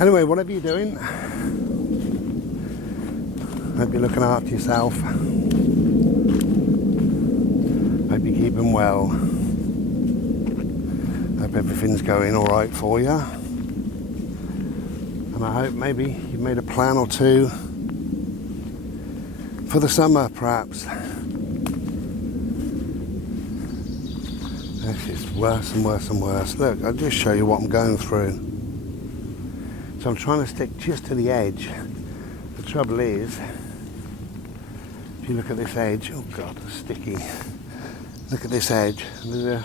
Anyway, whatever you're doing, hope you're looking after yourself. Hope you're keeping well. Hope everything's going all right for you. And I hope maybe you've made a plan or two for the summer, perhaps. It's just worse and worse and worse. Look, I'll just show you what I'm going through. So I'm trying to stick just to the edge. The trouble is, if you look at this edge, oh God, it's sticky. Look at this edge. There's a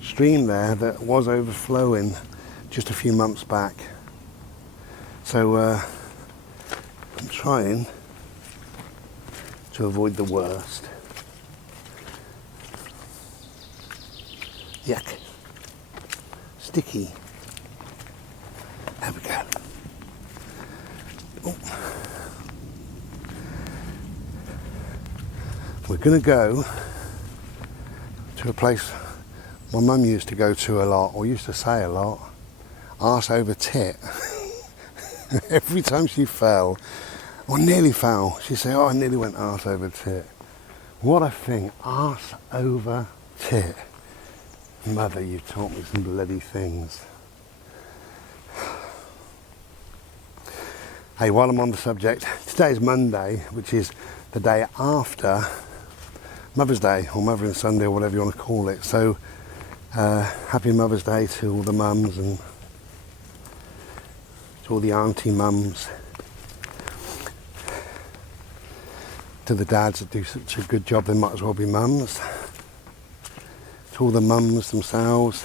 stream there that was overflowing just a few months back. So I'm trying to avoid the worst. Yuck. Sticky. There we go. Oh. We're going to go to a place my mum used to go to a lot, or used to say a lot, arse over tit. Every time she fell, or nearly fell, she'd say, oh, I nearly went arse over tit. What a thing, arse over tit. Mother, you taught me some bloody things. Hey, while I'm on the subject, today's Monday, which is the day after Mother's Day, or Mothering Sunday, or whatever you want to call it. So, happy Mother's Day to all the mums and to all the auntie mums, to the dads that do such a good job, they might as well be mums, to all the mums themselves,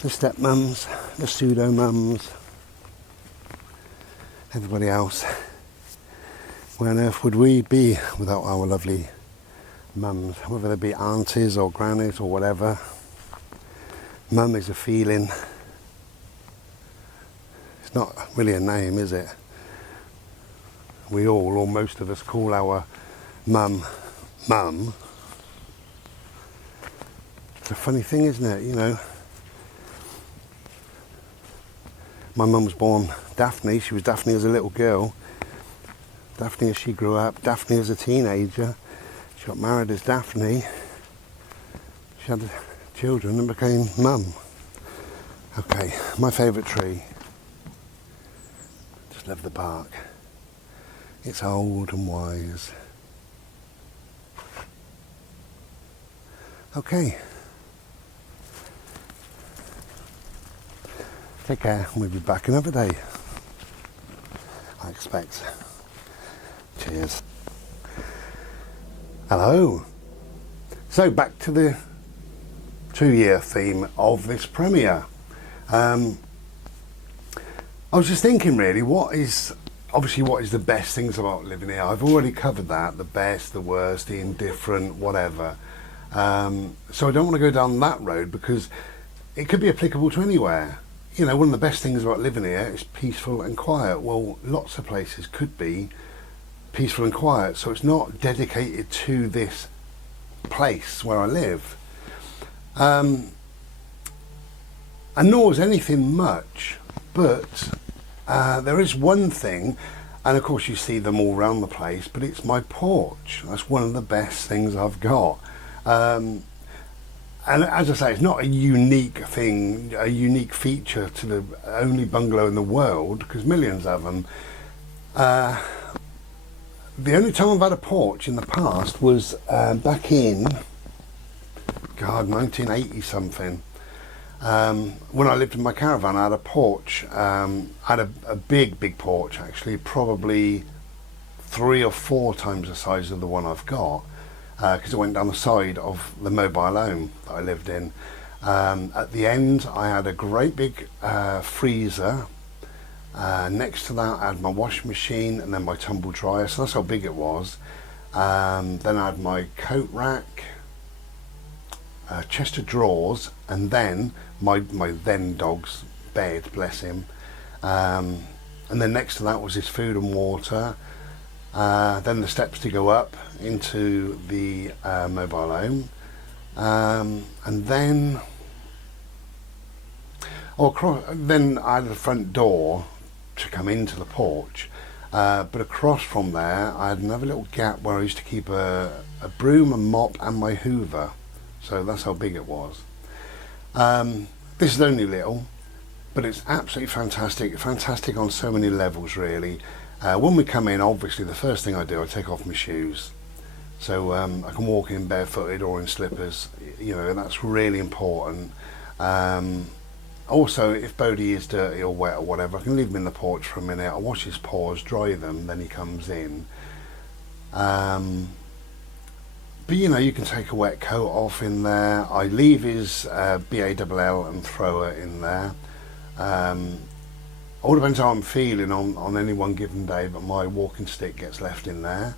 the stepmums, the pseudo mums, everybody else. Where on earth would we be without our lovely mums, whether they be aunties or grannies or whatever? Mum is a feeling. It's not really a name, is it? We all, or most of us, call our mum, mum. It's a funny thing, isn't it? You know, my mum was born Daphne. She was Daphne as a little girl, Daphne as she grew up, Daphne as a teenager. She got married as Daphne. She had children and became mum. Okay, my favourite tree. Just love the bark. It's old and wise. Okay. Take care, we'll be back another day, I expect. Cheers. Hello. So back to the 2-year theme of this premiere. I was just thinking really, what is the best things about living here? I've already covered that, the best, the worst, the indifferent, whatever. So I don't want to go down that road because it could be applicable to anywhere. You know, one of the best things about living here is peaceful and quiet. Well, lots of places could be peaceful and quiet, so it's not dedicated to this place where I live. And nor is anything much, but there is one thing, and of course you see them all around the place, but it's my porch. That's one of the best things I've got. And as I say, it's not a unique thing, a unique feature to the only bungalow in the world, because millions of them. The only time I've had a porch in the past was back in, God, 1980 something. When I lived in my caravan, I had a porch. I had a big porch, actually, probably 3 or 4 times the size of the one I've got. because it went down the side of the mobile home that I lived in. At the end, I had a great big freezer. Next to that, I had my washing machine and then my tumble dryer. So that's how big it was. Then I had my coat rack, chest of drawers, and then my then dog's bed, bless him. And then next to that was his food and water. Then the steps to go up into the mobile home. And then then I had the front door to come into the porch, but across from there I had another little gap where I used to keep a broom, a mop and my hoover. So that's how big it was. This is only little, but it's absolutely fantastic on so many levels really. When we come in, obviously the first thing I do, I take off my shoes, so I can walk in barefooted or in slippers. You know, that's really important. Also, if Bodhi is dirty or wet or whatever, I can leave him in the porch for a minute. I wash his paws, dry them, then he comes in. But you know, you can take a wet coat off in there. I leave his BALL and throw it in there. All depends how I'm feeling on any one given day, but my walking stick gets left in there.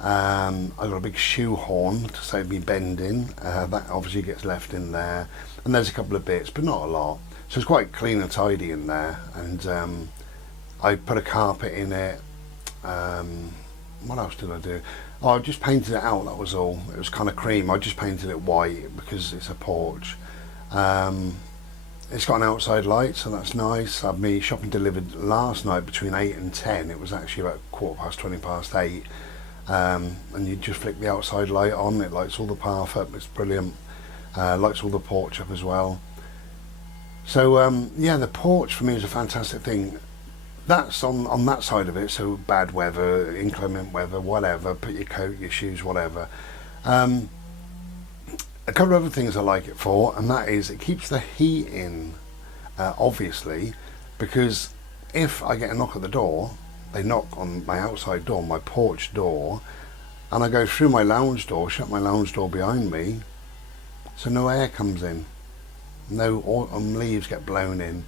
I've got a big shoehorn to save me bending. That obviously gets left in there. And there's a couple of bits, but not a lot. So it's quite clean and tidy in there. And I put a carpet in it. What else did I do? Oh, I just painted it out, that was all. It was kind of cream. I just painted it white because it's a porch. It's got an outside light, so that's nice. I had me shopping delivered last night between 8 and 10. It was actually about 8:15. And you just flick the outside light on, it lights all the path up, it's brilliant. Lights all the porch up as well. So yeah, the porch for me is a fantastic thing. That's on that side of it. So bad weather, inclement weather, whatever, put your coat, your shoes, whatever. A couple of other things I like it for, and that is it keeps the heat in, obviously, because if I get a knock at the door, they knock on my outside door, my porch door, and I go through my lounge door, shut my lounge door behind me, so no air comes in, no autumn leaves get blown in.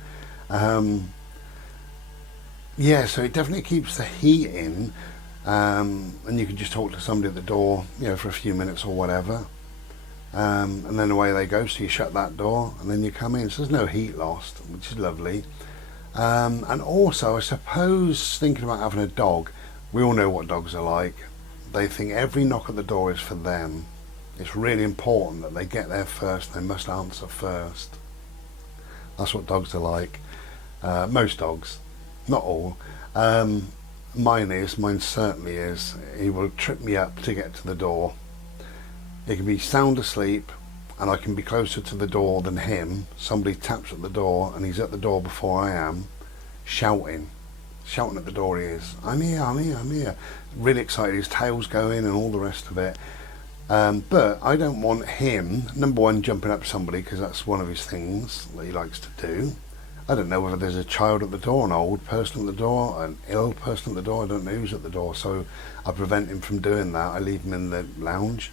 Yeah, so it definitely keeps the heat in, and you can just talk to somebody at the door, you know, for a few minutes or whatever, and then away they go. So you shut that door and then you come in, so there's no heat lost, which is lovely. And also, I suppose, thinking about having a dog, we all know what dogs are like. They think every knock at the door is for them. It's really important that they get there first. They must answer first. That's what dogs are like. Most dogs, not all. Mine certainly is. He will trip me up to get to the door. He can be sound asleep and I can be closer to the door than him. Somebody taps at the door and he's at the door before I am, shouting at the door. He is, I'm here, I'm here, I'm here. Really excited, his tail's going and all the rest of it. But I don't want him, number one, jumping up somebody, because that's one of his things that he likes to do. I don't know whether there's a child at the door, an old person at the door, an ill person at the door. I don't know who's at the door, so I prevent him from doing that. I leave him in the lounge,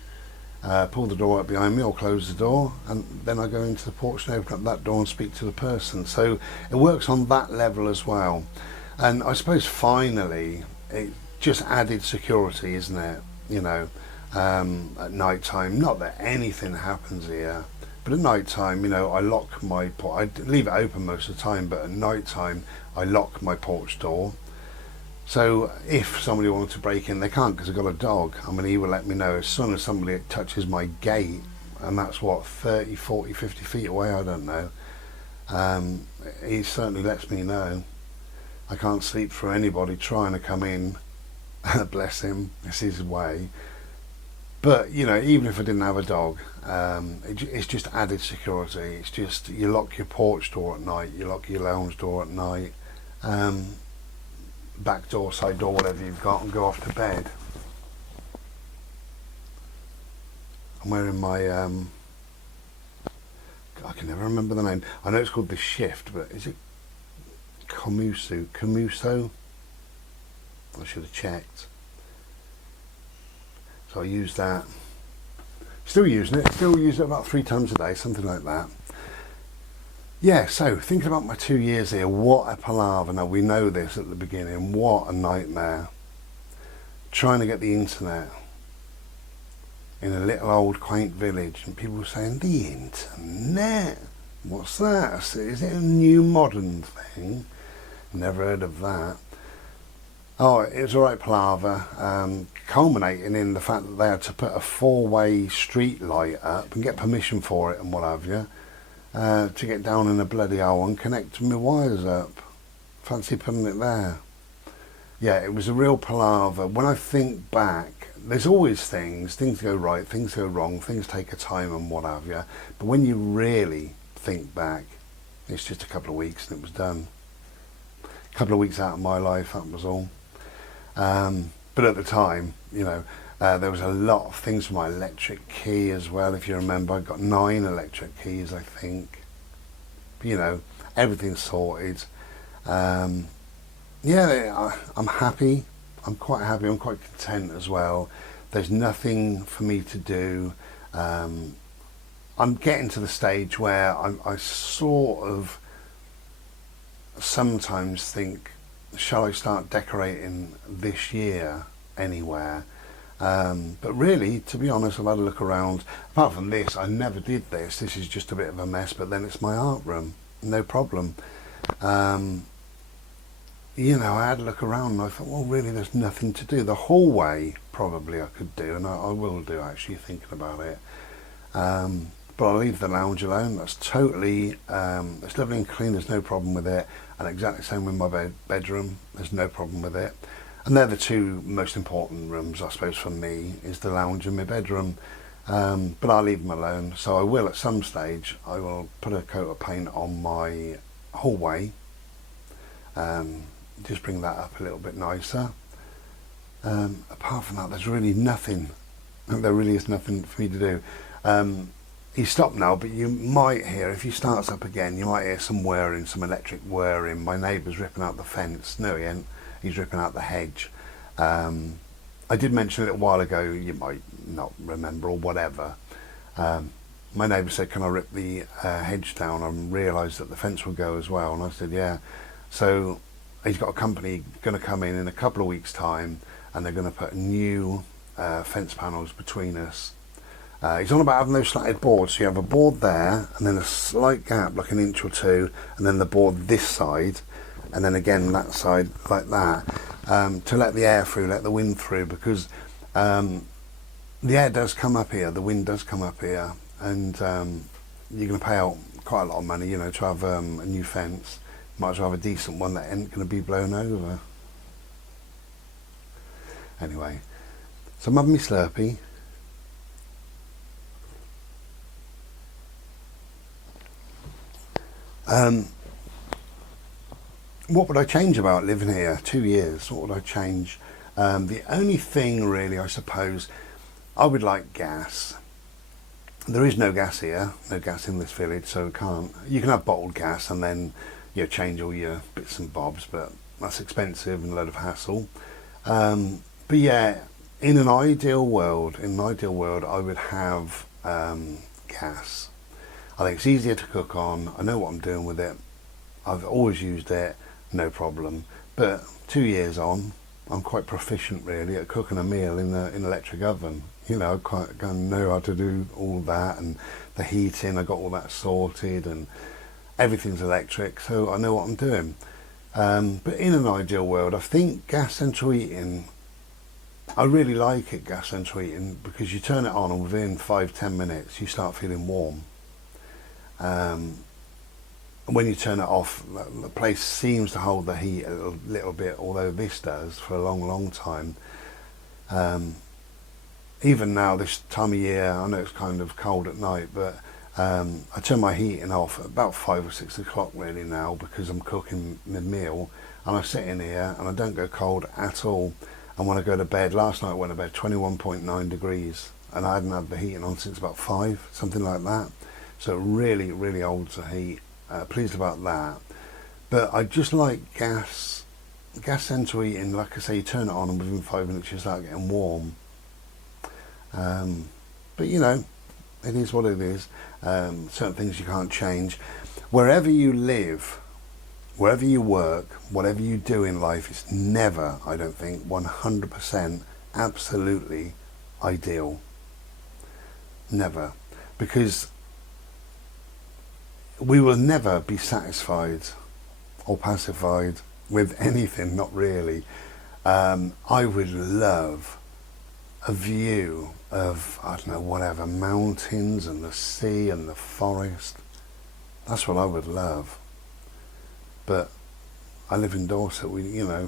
pull the door up behind me or close the door, and then I go into the porch and open up that door and speak to the person. So it works on that level as well. And I suppose finally it just added security, isn't it? You know, at night time, not that anything happens here, but at night time, you know, I lock my I leave it open most of the time, but at night time I lock my porch door. So if somebody wanted to break in, they can't, because I've got a dog. I mean, he will let me know as soon as somebody touches my gate, and that's what, 30, 40, 50 feet away, I don't know. He certainly lets me know. I can't sleep for anybody trying to come in. Bless him, it's his way. But, you know, even if I didn't have a dog, it's just added security. It's just, you lock your porch door at night, you lock your lounge door at night, back door, side door, whatever you've got, and go off to bed. I'm wearing my, I can never remember the name. I know it's called The Shift, but is it Camuso? I should have checked. So I use that. Still using it. Still use it about 3 times a day, something like that. Yeah, so thinking about my 2 years here, what a palaver. Now, we know this at the beginning. What a nightmare. Trying to get the internet in a little old quaint village, and people were saying, the internet? What's that? Is it a new modern thing? Never heard of that. Oh, it was alright palaver, culminating in the fact that they had to put a 4-way street light up and get permission for it and what have you, to get down in a bloody hole and connect my wires up. Fancy putting it there. Yeah, it was a real palaver. When I think back, there's always things go right, things go wrong, things take a time and what have you, but when you really think back, it's just a couple of weeks and it was done. A couple of weeks out of my life, that was all. But at the time, you know, there was a lot of things for my electric key as well. If you remember, I got 9 electric keys, I think. You know, everything's sorted. Yeah, I'm happy. I'm quite happy. I'm quite content as well. There's nothing for me to do. I'm getting to the stage where I sort of sometimes think, shall I start decorating this year anywhere? But really, to be honest, I've had a look around. Apart from this, I never did this. This is just a bit of a mess, but then it's my art room. No problem. You know, I had a look around and I thought, well, really, there's nothing to do. The hallway, probably I could do, and I will do, actually, thinking about it. But I'll leave the lounge alone. That's totally, it's lovely and clean. There's no problem with it. And exactly the same with my bedroom. There's no problem with it. And they're the 2 most important rooms, I suppose, for me, is the lounge and my bedroom. But I'll leave them alone. So I will, at some stage, I will put a coat of paint on my hallway. Just bring that up a little bit nicer. Apart from that, there's really nothing. There really is nothing for me to do. He's stopped now, but you might hear, if he starts up again, you might hear some whirring, some electric whirring. My neighbour's ripping out the fence. No, he ain't. He's ripping out the hedge. I did mention it a while ago, you might not remember or whatever. My neighbour said, can I rip the hedge down? I realised that the fence will go as well. And I said, yeah. So he's got a company going to come in a couple of weeks' time, and they're going to put new fence panels between us. He's on about having those slatted boards, so you have a board there and then a slight gap like an inch or 2, and then the board this side, and then again that side like that, to let the air through, let the wind through, because the air does come up here, the wind does come up here, and you're going to pay out quite a lot of money, you know, to have a new fence. Might as well have a decent one that ain't going to be blown over. Anyway, so I'm having my Slurpee. What would I change about living here 2 years? What would I change? The only thing really, I suppose, I would like gas. There is no gas here, no gas in this village, so you can have bottled gas and then you know, change all your bits and bobs, but that's expensive and a load of hassle. But yeah, in an ideal world, I would have gas. I think it's easier to cook on. I know what I'm doing with it. I've always used it, no problem. But 2 years on, I'm quite proficient really at cooking a meal in an electric oven. You know, I know how to do all that, and the heating, I got all that sorted, and everything's electric, so I know what I'm doing. But in an ideal world, I think gas central heating, I really like it, gas central heating, because you turn it on and within 5-10 minutes you start feeling warm. And when you turn it off, the place seems to hold the heat a little bit, although this does for a long time. Even now, this time of year, I know it's kind of cold at night, but I turn my heating off at about 5 or 6 o'clock really now, because I'm cooking my meal, and I sit in here and I don't go cold at all. And when I go to bed, last night I went to bed 21.9 degrees, and I hadn't had the heating on since about 5, something like that. So it really holds the heat. Pleased about that. But I just like gas central heating. Like I say, you turn it on and within 5 minutes you start getting warm. But you know, It is what it is. Certain things you can't change. Wherever you live, wherever you work, whatever you do in life, it's never, I don't think, 100% absolutely ideal. Never. Because we will never be satisfied or pacified with anything, not really. I would love a view of, I don't know, whatever, mountains and the sea and the forest. That's what I would love. But I live in Dorset,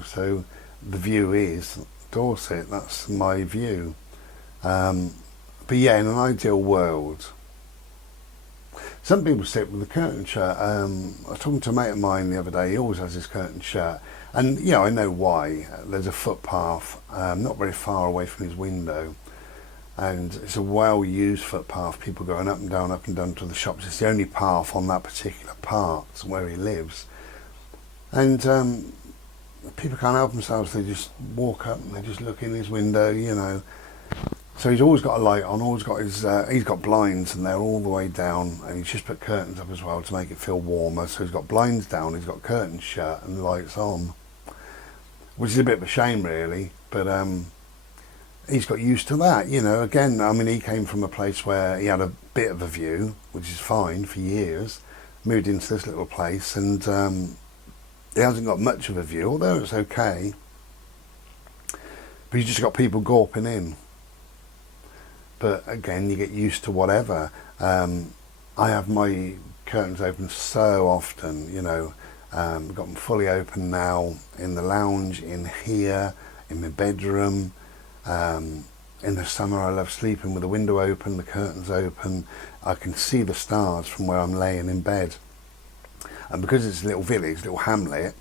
so the view is Dorset. That's my view. But yeah, in an ideal world, some people sit with the curtain shut. I was talking to a mate of mine the other day. He always has his curtain shut, and I know why. There's a footpath not very far away from his window, and it's a well-used footpath. People going up and down to the shops. It's the only path on that particular part where he lives, and people can't help themselves. They just walk up and they just look in his window, So he's always got a light on, always got he's got blinds, and they're all the way down, and he's just put curtains up as well to make it feel warmer. So he's got blinds down, he's got curtains shut and lights on, which is a bit of a shame really, but he's got used to that, Again, I mean, he came from a place where he had a bit of a view, which is fine for years, moved into this little place, and he hasn't got much of a view, although it's okay, but he's just got people gawping in. But again, you get used to whatever. I have my curtains open so often, I've got them fully open now in the lounge, in here, in my bedroom. In the summer, I love sleeping with the window open, the curtains open. I can see the stars from where I'm laying in bed. And because it's a little village, little hamlet,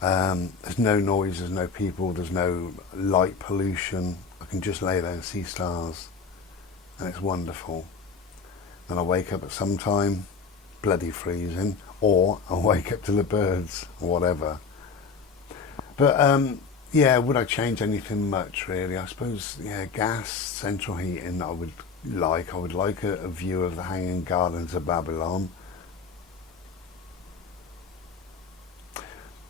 there's no noise, there's no people, there's no light pollution. I can just lay there and see stars. And it's wonderful. And I wake up at some time, bloody freezing, or I wake up to the birds, or whatever. But would I change anything much really? I suppose, gas, central heating I would like. I would like a view of the Hanging Gardens of Babylon.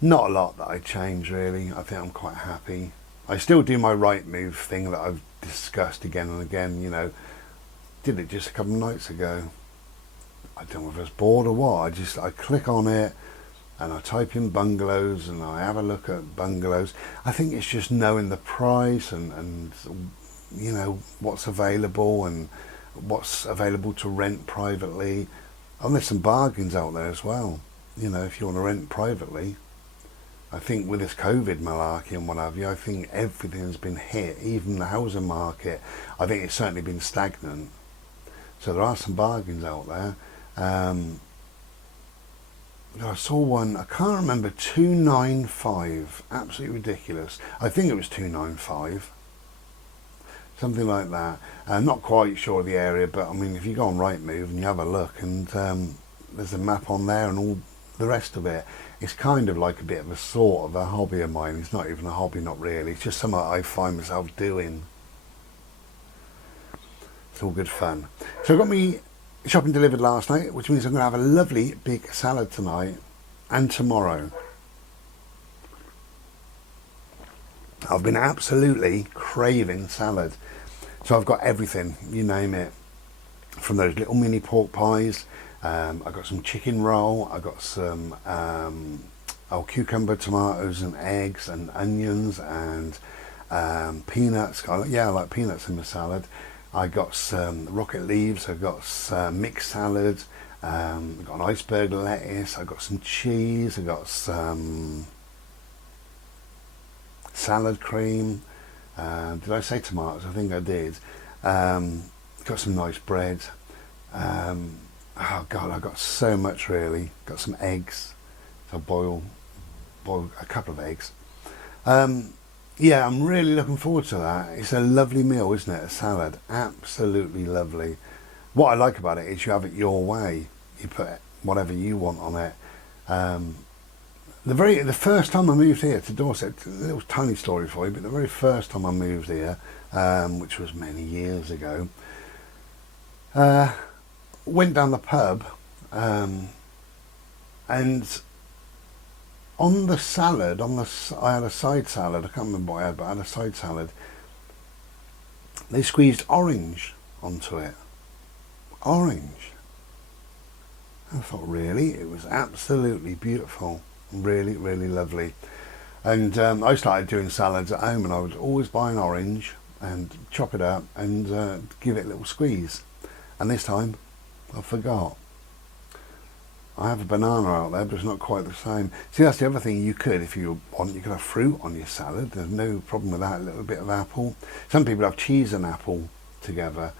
Not a lot that I change really. I think I'm quite happy. I still do my right move thing that I've discussed again and again, Did it just a couple of nights ago. I don't know if I was bored or what. I click on it and I type in bungalows and I have a look at bungalows. I think it's just knowing the price and what's available and what's available to rent privately. And there's some bargains out there as well. If you want to rent privately. I think with this COVID malarkey and what have you, I think everything's been hit, even the housing market. I think it's certainly been stagnant. So there are some bargains out there. I saw one, I can't remember, 295, absolutely ridiculous. I think it was 295, something like that. I'm not quite sure of the area, but I mean, if you go on Rightmove and you have a look, and there's a map on there and all the rest of it, it's kind of like a bit of a sort of a hobby of mine. It's not even a hobby, not really. It's just something I find myself doing. It's all good fun. So I got me shopping delivered last night, which means I'm going to have a lovely big salad tonight and tomorrow. I've been absolutely craving salad. So I've got everything, you name it. From those little mini pork pies, I got some chicken roll, I got some cucumber, tomatoes and eggs and onions and peanuts. I like peanuts in my salad. I got some rocket leaves, I got some mixed salad, I got an iceberg lettuce, I got some cheese, I got some salad cream. Did I say tomatoes? I think I did. Got some nice bread. Oh God, I got so much really. Got some eggs. So boil a couple of eggs. Yeah, I'm really looking forward to that. It's a lovely meal, isn't it? A salad, absolutely lovely. What I like about it is you have it your way. You put whatever you want on it. The first time I moved here to Dorset, a little tiny story for you, but the very first time I moved here, which was many years ago, Went down the pub, and on the salad, I had a side salad. I can't remember what I had, but I had a side salad. They squeezed orange onto it. Orange. I thought, really? It was absolutely beautiful. Really, really lovely. And I started doing salads at home, and I would always buy an orange and chop it up and give it a little squeeze. And this time, I forgot. I have a banana out there, but it's not quite the same. See, that's the other thing you could, if you want, you could have fruit on your salad. There's no problem with that, a little bit of apple. Some people have cheese and apple together.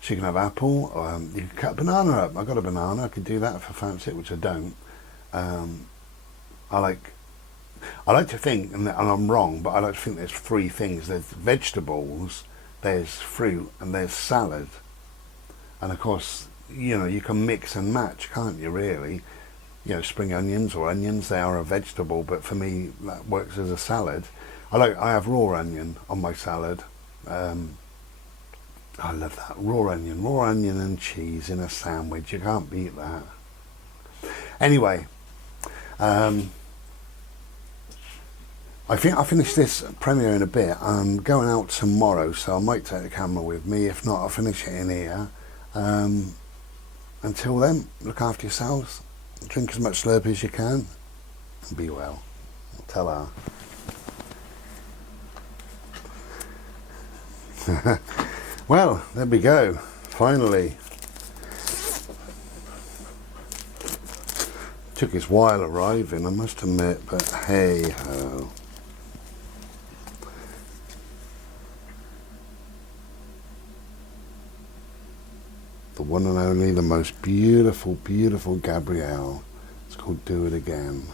So you can have apple, you can cut a banana up. I've got a banana, I could do that if I fancy it, which I don't. I like to think, and I'm wrong, but I like to think there's three things. There's vegetables, there's fruit, and there's salad. And of course, you know, you can mix and match, can't you, really? You know, spring onions or onions, they are a vegetable, but for me, that works as a salad. I have raw onion on my salad. I love that, raw onion and cheese in a sandwich. You can't beat that. Anyway, I think I'll finish this premiere in a bit. I'm going out tomorrow, so I might take the camera with me. If not, I'll finish it in here. Until then, look after yourselves. Drink as much Slurpee as you can. And be well. Tell her. Well, there we go. Finally. Took its while arriving, I must admit, but hey ho. The one and only, the most beautiful, beautiful Gabrielle. It's called Do It Again.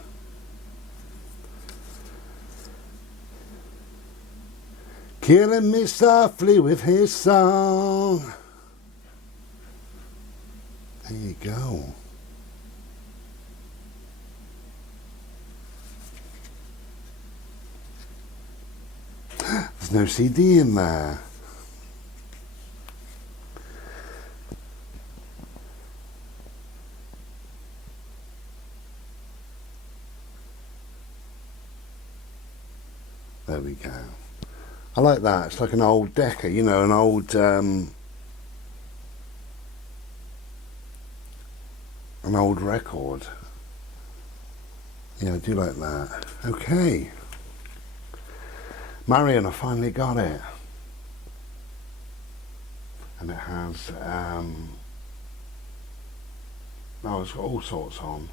Killing me softly with his song. There you go. There's no CD in there. There we go. I like that. It's like an old Decca, you know, an old record. Yeah, I do like that. Okay. Marion, I finally got it. And it has, oh, it's got all sorts on.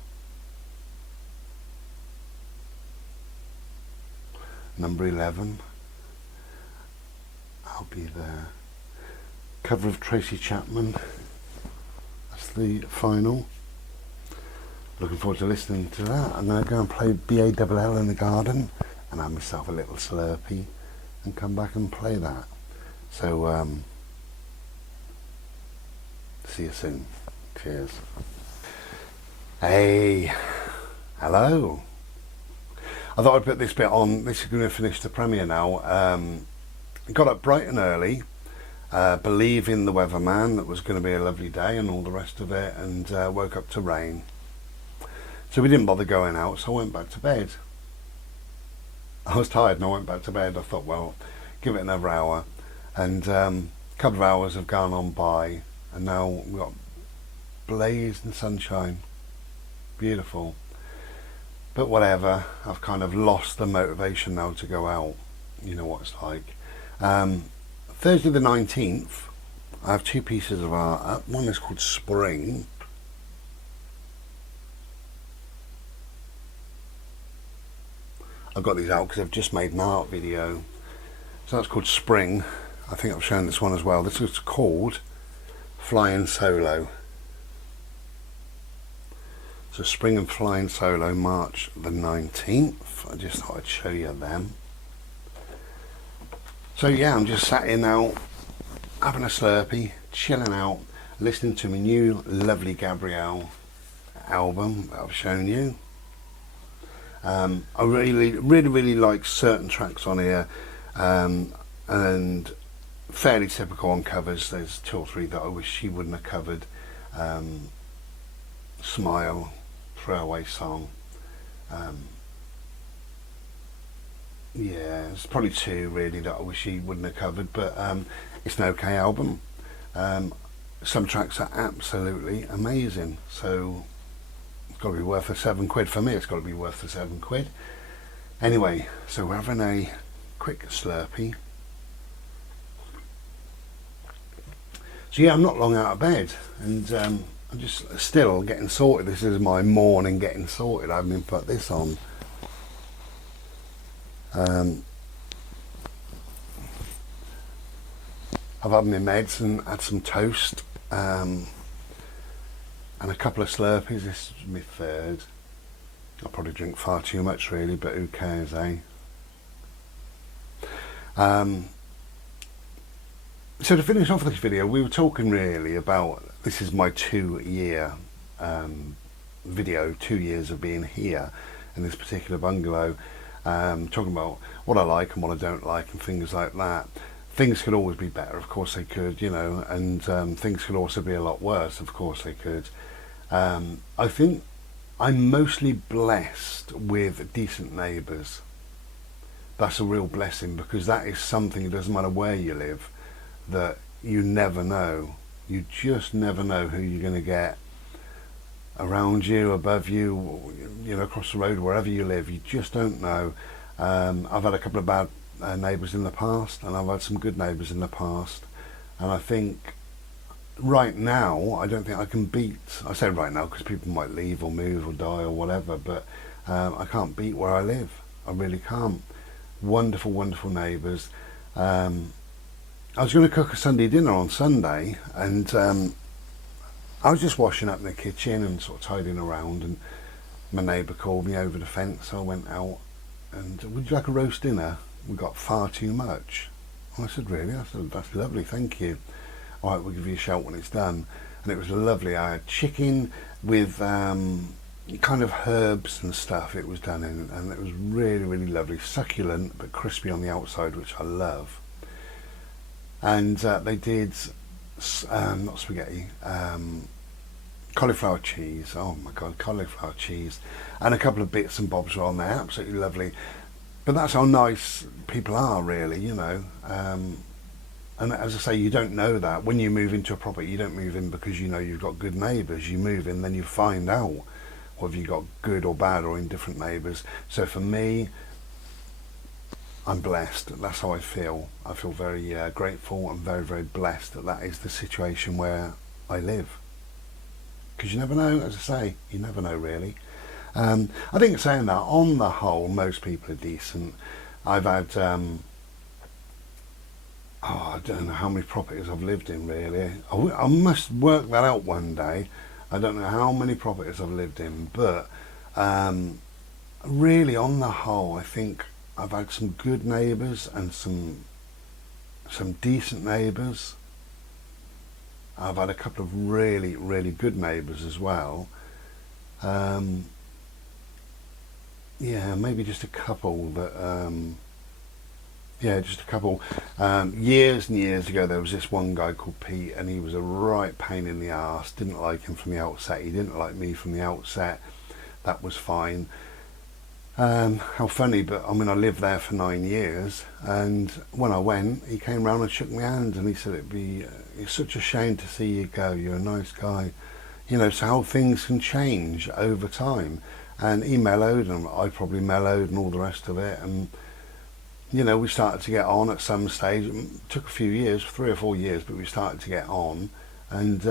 Number 11. I'll be there. Cover of Tracy Chapman. That's the final. Looking forward to listening to that. I'm going to go and play BALL in the garden and have myself a little Slurpee and come back and play that. So, see you soon. Cheers. Hey, hello. I thought I'd put this bit on. This is going to finish the premiere now. Got up bright and early, believing the weatherman that was going to be a lovely day and all the rest of it, and woke up to rain. So we didn't bother going out, so I went back to bed. I was tired and I went back to bed. I thought, well, give it another hour. And a couple of hours have gone on by, and now we've got blazing sunshine. Beautiful. But whatever, I've kind of lost the motivation now to go out. You know what it's like. Thursday the 19th, I have two pieces of art up. One is called Spring. I've got these out because I've just made an art video. So that's called Spring. I think I've shown this one as well. This is called Flying Solo. So Spring and Flying Solo, March the 19th. I just thought I'd show you them. So yeah, I'm just sat here now, having a Slurpee, chilling out, listening to my new lovely Gabrielle album that I've shown you. I really like certain tracks on here, and fairly typical on covers. There's 2 or 3 that I wish she wouldn't have covered. Smile, Throwaway Song. Yeah, there's probably 2 really that I wish she wouldn't have covered, but it's an okay album. Some tracks are absolutely amazing, so it's got to be worth the £7 for me. It's got to be worth the £7. Anyway, so we're having a quick Slurpee. So yeah, I'm not long out of bed, and I'm just still getting sorted. This is my morning getting sorted. I haven't even put this on. I've had my meds and had some toast, and a couple of Slurpees. This is my 3rd. I probably drink far too much really, but who cares, eh? So to finish off this video, we were talking really about, this is my 2-year video, 2 years of being here in this particular bungalow, talking about what I like and what I don't like and things like that. Things could always be better, of course they could, you know, and things could also be a lot worse, of course they could. I think I'm mostly blessed with decent neighbours. That's a real blessing, because that is something, it doesn't matter where you live, that you never know. You just never know who you're going to get around you, above you, you know, across the road, wherever you live. You just don't know. I've had a couple of bad neighbours in the past, and I've had some good neighbours in the past, and I think right now I don't think I can beat, I say right now because people might leave or move or die or whatever, but I can't beat where I live. I really can't. Wonderful, wonderful neighbours. I was going to cook a Sunday dinner on Sunday, and I was just washing up in the kitchen and sort of tidying around, and my neighbour called me over the fence, so I went out and, would you like a roast dinner? We got far too much. I said, really? I said, that's lovely, thank you. Alright, we'll give you a shout when it's done. And it was lovely. I had chicken with kind of herbs and stuff it was done in, and it was really, really lovely. Succulent but crispy on the outside, which I love. And they did, not spaghetti, cauliflower cheese. Oh my god, cauliflower cheese. And a couple of bits and bobs were on there, absolutely lovely. But that's how nice people are, really, you know. And as I say, you don't know that. When you move into a property, you don't move in because you know you've got good neighbours. You move in, then you find out whether you've got good or bad or indifferent neighbours. So for me, I'm blessed. That's how I feel. I feel very grateful and very, very blessed that that is the situation where I live. Because you never know, as I say, you never know really. I think saying that, on the whole, most people are decent. I've had, I don't know how many properties I've lived in really. I must work that out one day. I don't know how many properties I've lived in, but really on the whole, I think I've had some good neighbours and some decent neighbours. I've had a couple of really, really good neighbours as well. Yeah, maybe just a couple that, yeah, just a couple. Years and years ago, there was this one guy called Pete, and he was a right pain in the arse. Didn't like him from the outset. He didn't like me from the outset. That was fine. How funny, but I mean, I lived there for 9 years, and when I went, he came round and shook my hand, and he said, it's such a shame to see you go. You're a nice guy. You know, so how things can change over time. And he mellowed, and I probably mellowed, and all the rest of it, and you know, we started to get on at some stage. It took a few years, 3 or 4 years, but we started to get on, and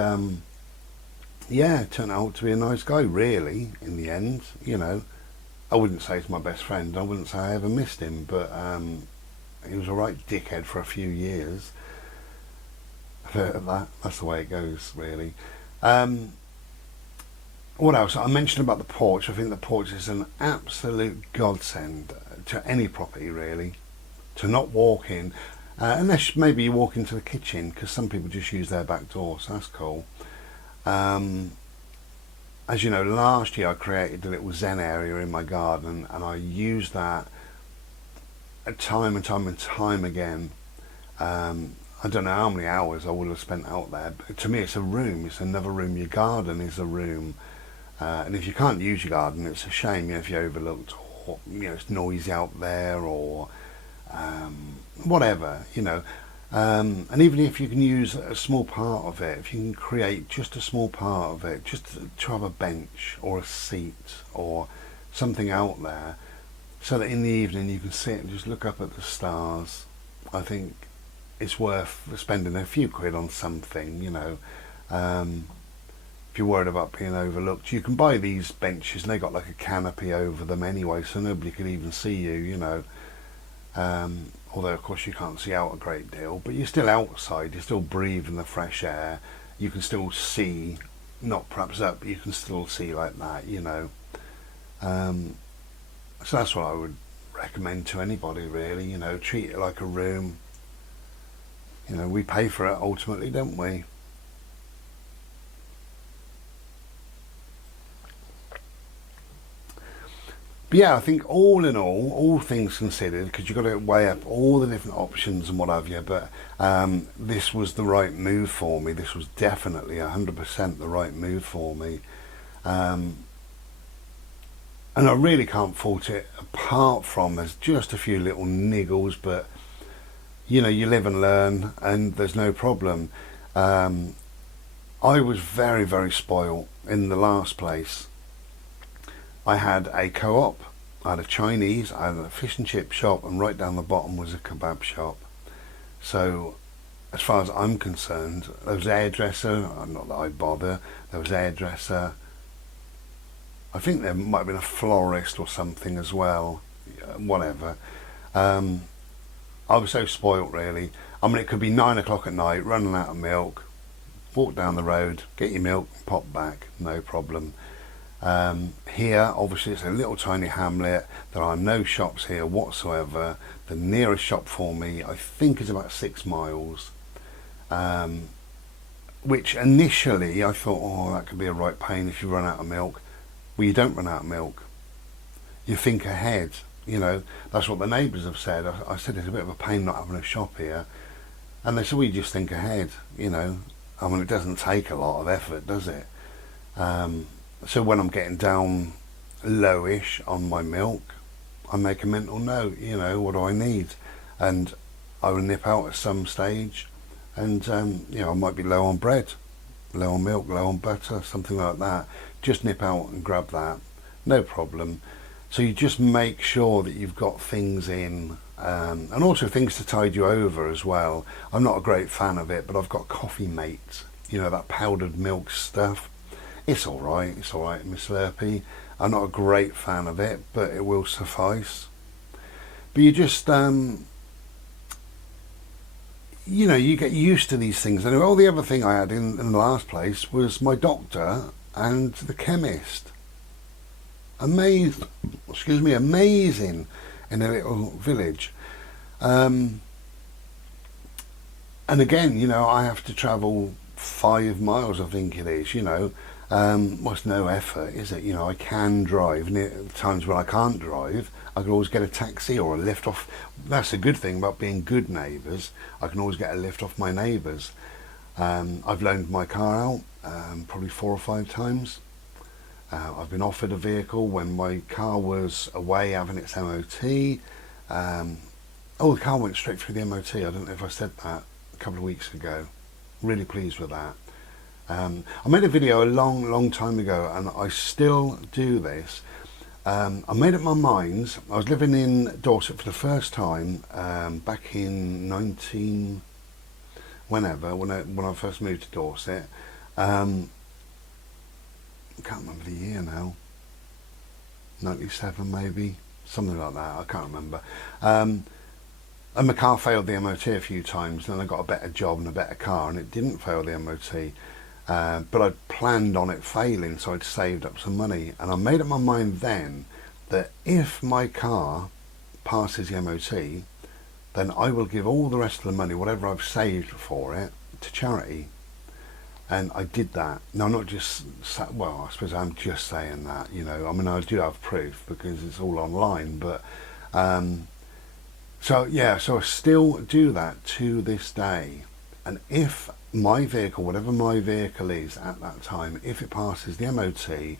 yeah, it turned out to be a nice guy really in the end. You know, I wouldn't say he's my best friend, I wouldn't say I ever missed him, but he was a right dickhead for a few years. That's the way it goes really. What else? I mentioned about the porch. I think the porch is an absolute godsend to any property really, to not walk in, unless maybe you walk into the kitchen, because some people just use their back door, so that's cool. As you know, last year I created a little zen area in my garden, and I used that time and time and time again. I I don't know how many hours I would have spent out there. But to me, it's a room. It's another room. Your garden is a room. And if you can't use your garden, it's a shame, if you're overlooked, or it's noisy out there, or whatever, and even if you can use a small part of it, if you can create just a small part of it, just to have a bench or a seat or something out there, so that in the evening you can sit and just look up at the stars, I think it's worth spending a few quid on something. If you're worried about being overlooked, you can buy these benches and they got like a canopy over them anyway, so nobody could even see you. Although of course you can't see out a great deal, but you're still outside, you're still breathing the fresh air, you can still see, not perhaps up, but you can still see like that. So that's what I would recommend to anybody, really. Treat it like a room. We pay for it ultimately, don't we? But yeah, I think all in all things considered, because you've got to weigh up all the different options and what have you, but this was the right move for me. This was definitely 100% the right move for me. And I really can't fault it, apart from there's just a few little niggles, but you live and learn, and there's no problem. I was very, very spoiled in the last place. I had a co-op, I had a Chinese, I had a fish and chip shop, and right down the bottom was a kebab shop. So as far as I'm concerned, there was hairdresser, not that I bother, there was hairdresser, I think there might have been a florist or something as well, whatever. I was so spoilt, really. I mean, it could be 9 o'clock at night, running out of milk, walk down the road, get your milk, pop back, no problem. Here, obviously, it's a little tiny hamlet. There are no shops here whatsoever. The nearest shop for me, I think, is about 6 miles. Which initially I thought, oh, that could be a right pain if you run out of milk. Well, you don't run out of milk. You think ahead. That's what the neighbours have said. I said it's a bit of a pain not having a shop here. And they said, well, you just think ahead. I mean, it doesn't take a lot of effort, does it? So when I'm getting down lowish on my milk, I make a mental note, what do I need? And I will nip out at some stage, and I might be low on bread, low on milk, low on butter, something like that. Just nip out and grab that, no problem. So you just make sure that you've got things in, and also things to tide you over as well. I'm not a great fan of it, but I've got Coffee Mate, that powdered milk stuff. It's alright, Miss Slurpee. I'm not a great fan of it, but it will suffice. But you just, you get used to these things. And the other thing I had in the last place was my doctor and the chemist. Amazing in a little village. And again, I have to travel 5 miles, I think it is, well, it's no effort, is it? I can drive, and at times when I can't drive, I can always get a taxi or a lift off. That's a good thing about being good neighbours. I can always get a lift off my neighbours. I've loaned my car out probably 4 or 5 times. I've been offered a vehicle when my car was away having its MOT. The car went straight through the MOT. I don't know if I said that a couple of weeks ago. Really pleased with that. I made a video a long time ago, and I still do this. I made up my mind. I was living in Dorset for the first time back in when I first moved to Dorset. I can't remember the year now. 97 maybe, something like that. I can't remember. And my car failed the MOT a few times. Then I got a better job and a better car, and it didn't fail the MOT. But I'd planned on it failing, so I'd saved up some money, and I made up my mind then that if my car passes the MOT, then I will give all the rest of the money, whatever I've saved for it, to charity. And I did that. Now, not just, well, I suppose I'm just saying that, I mean, I do have proof because it's all online, but so I still do that to this day. And if my vehicle, whatever my vehicle is at that time, if it passes the MOT,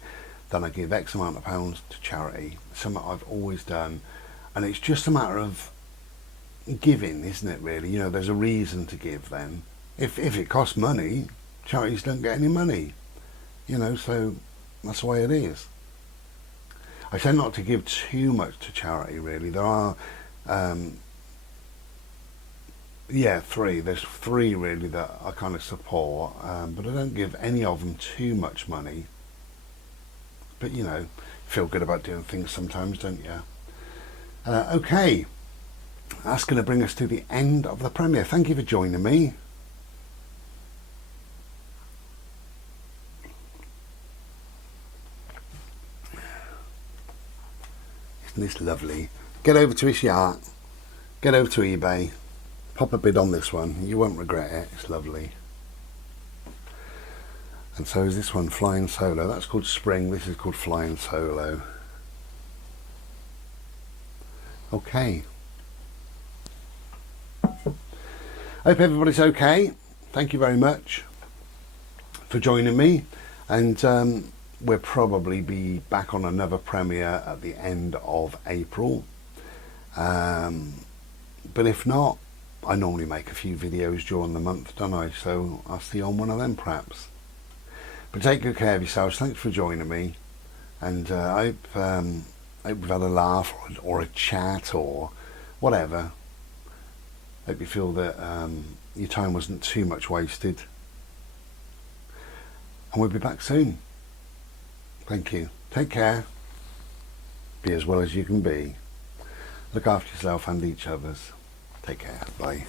then I give X amount of pounds to charity. Something I've always done. And it's just a matter of giving, isn't it, really? You know, there's a reason to give then. If it costs money, charities don't get any money. You know, so that's the way it is. I tend not to give too much to charity, really. There are, three. There's three, really, that I kind of support. But I don't give any of them too much money. But, you know, feel good about doing things sometimes, don't you? Okay. That's going to bring us to the end of the premiere. Thank you for joining me. Isn't this lovely? Get over to Ishiyat, get over to eBay, pop a bid on this one. You won't regret it. It's lovely. And so is this one, Flying Solo. That's called Spring. This is called Flying Solo. Okay. Hope everybody's okay. Thank you very much for joining me. And we'll probably be back on another premiere at the end of April. But if not, I normally make a few videos during the month, don't I? So I'll see you on one of them perhaps. But take good care of yourselves. Thanks for joining me. And I hope we've had a laugh or a chat or whatever. Hope you feel that your time wasn't too much wasted. And we'll be back soon. Thank you. Take care. Be as well as you can be. Look after yourself and each other's. Take care. Bye.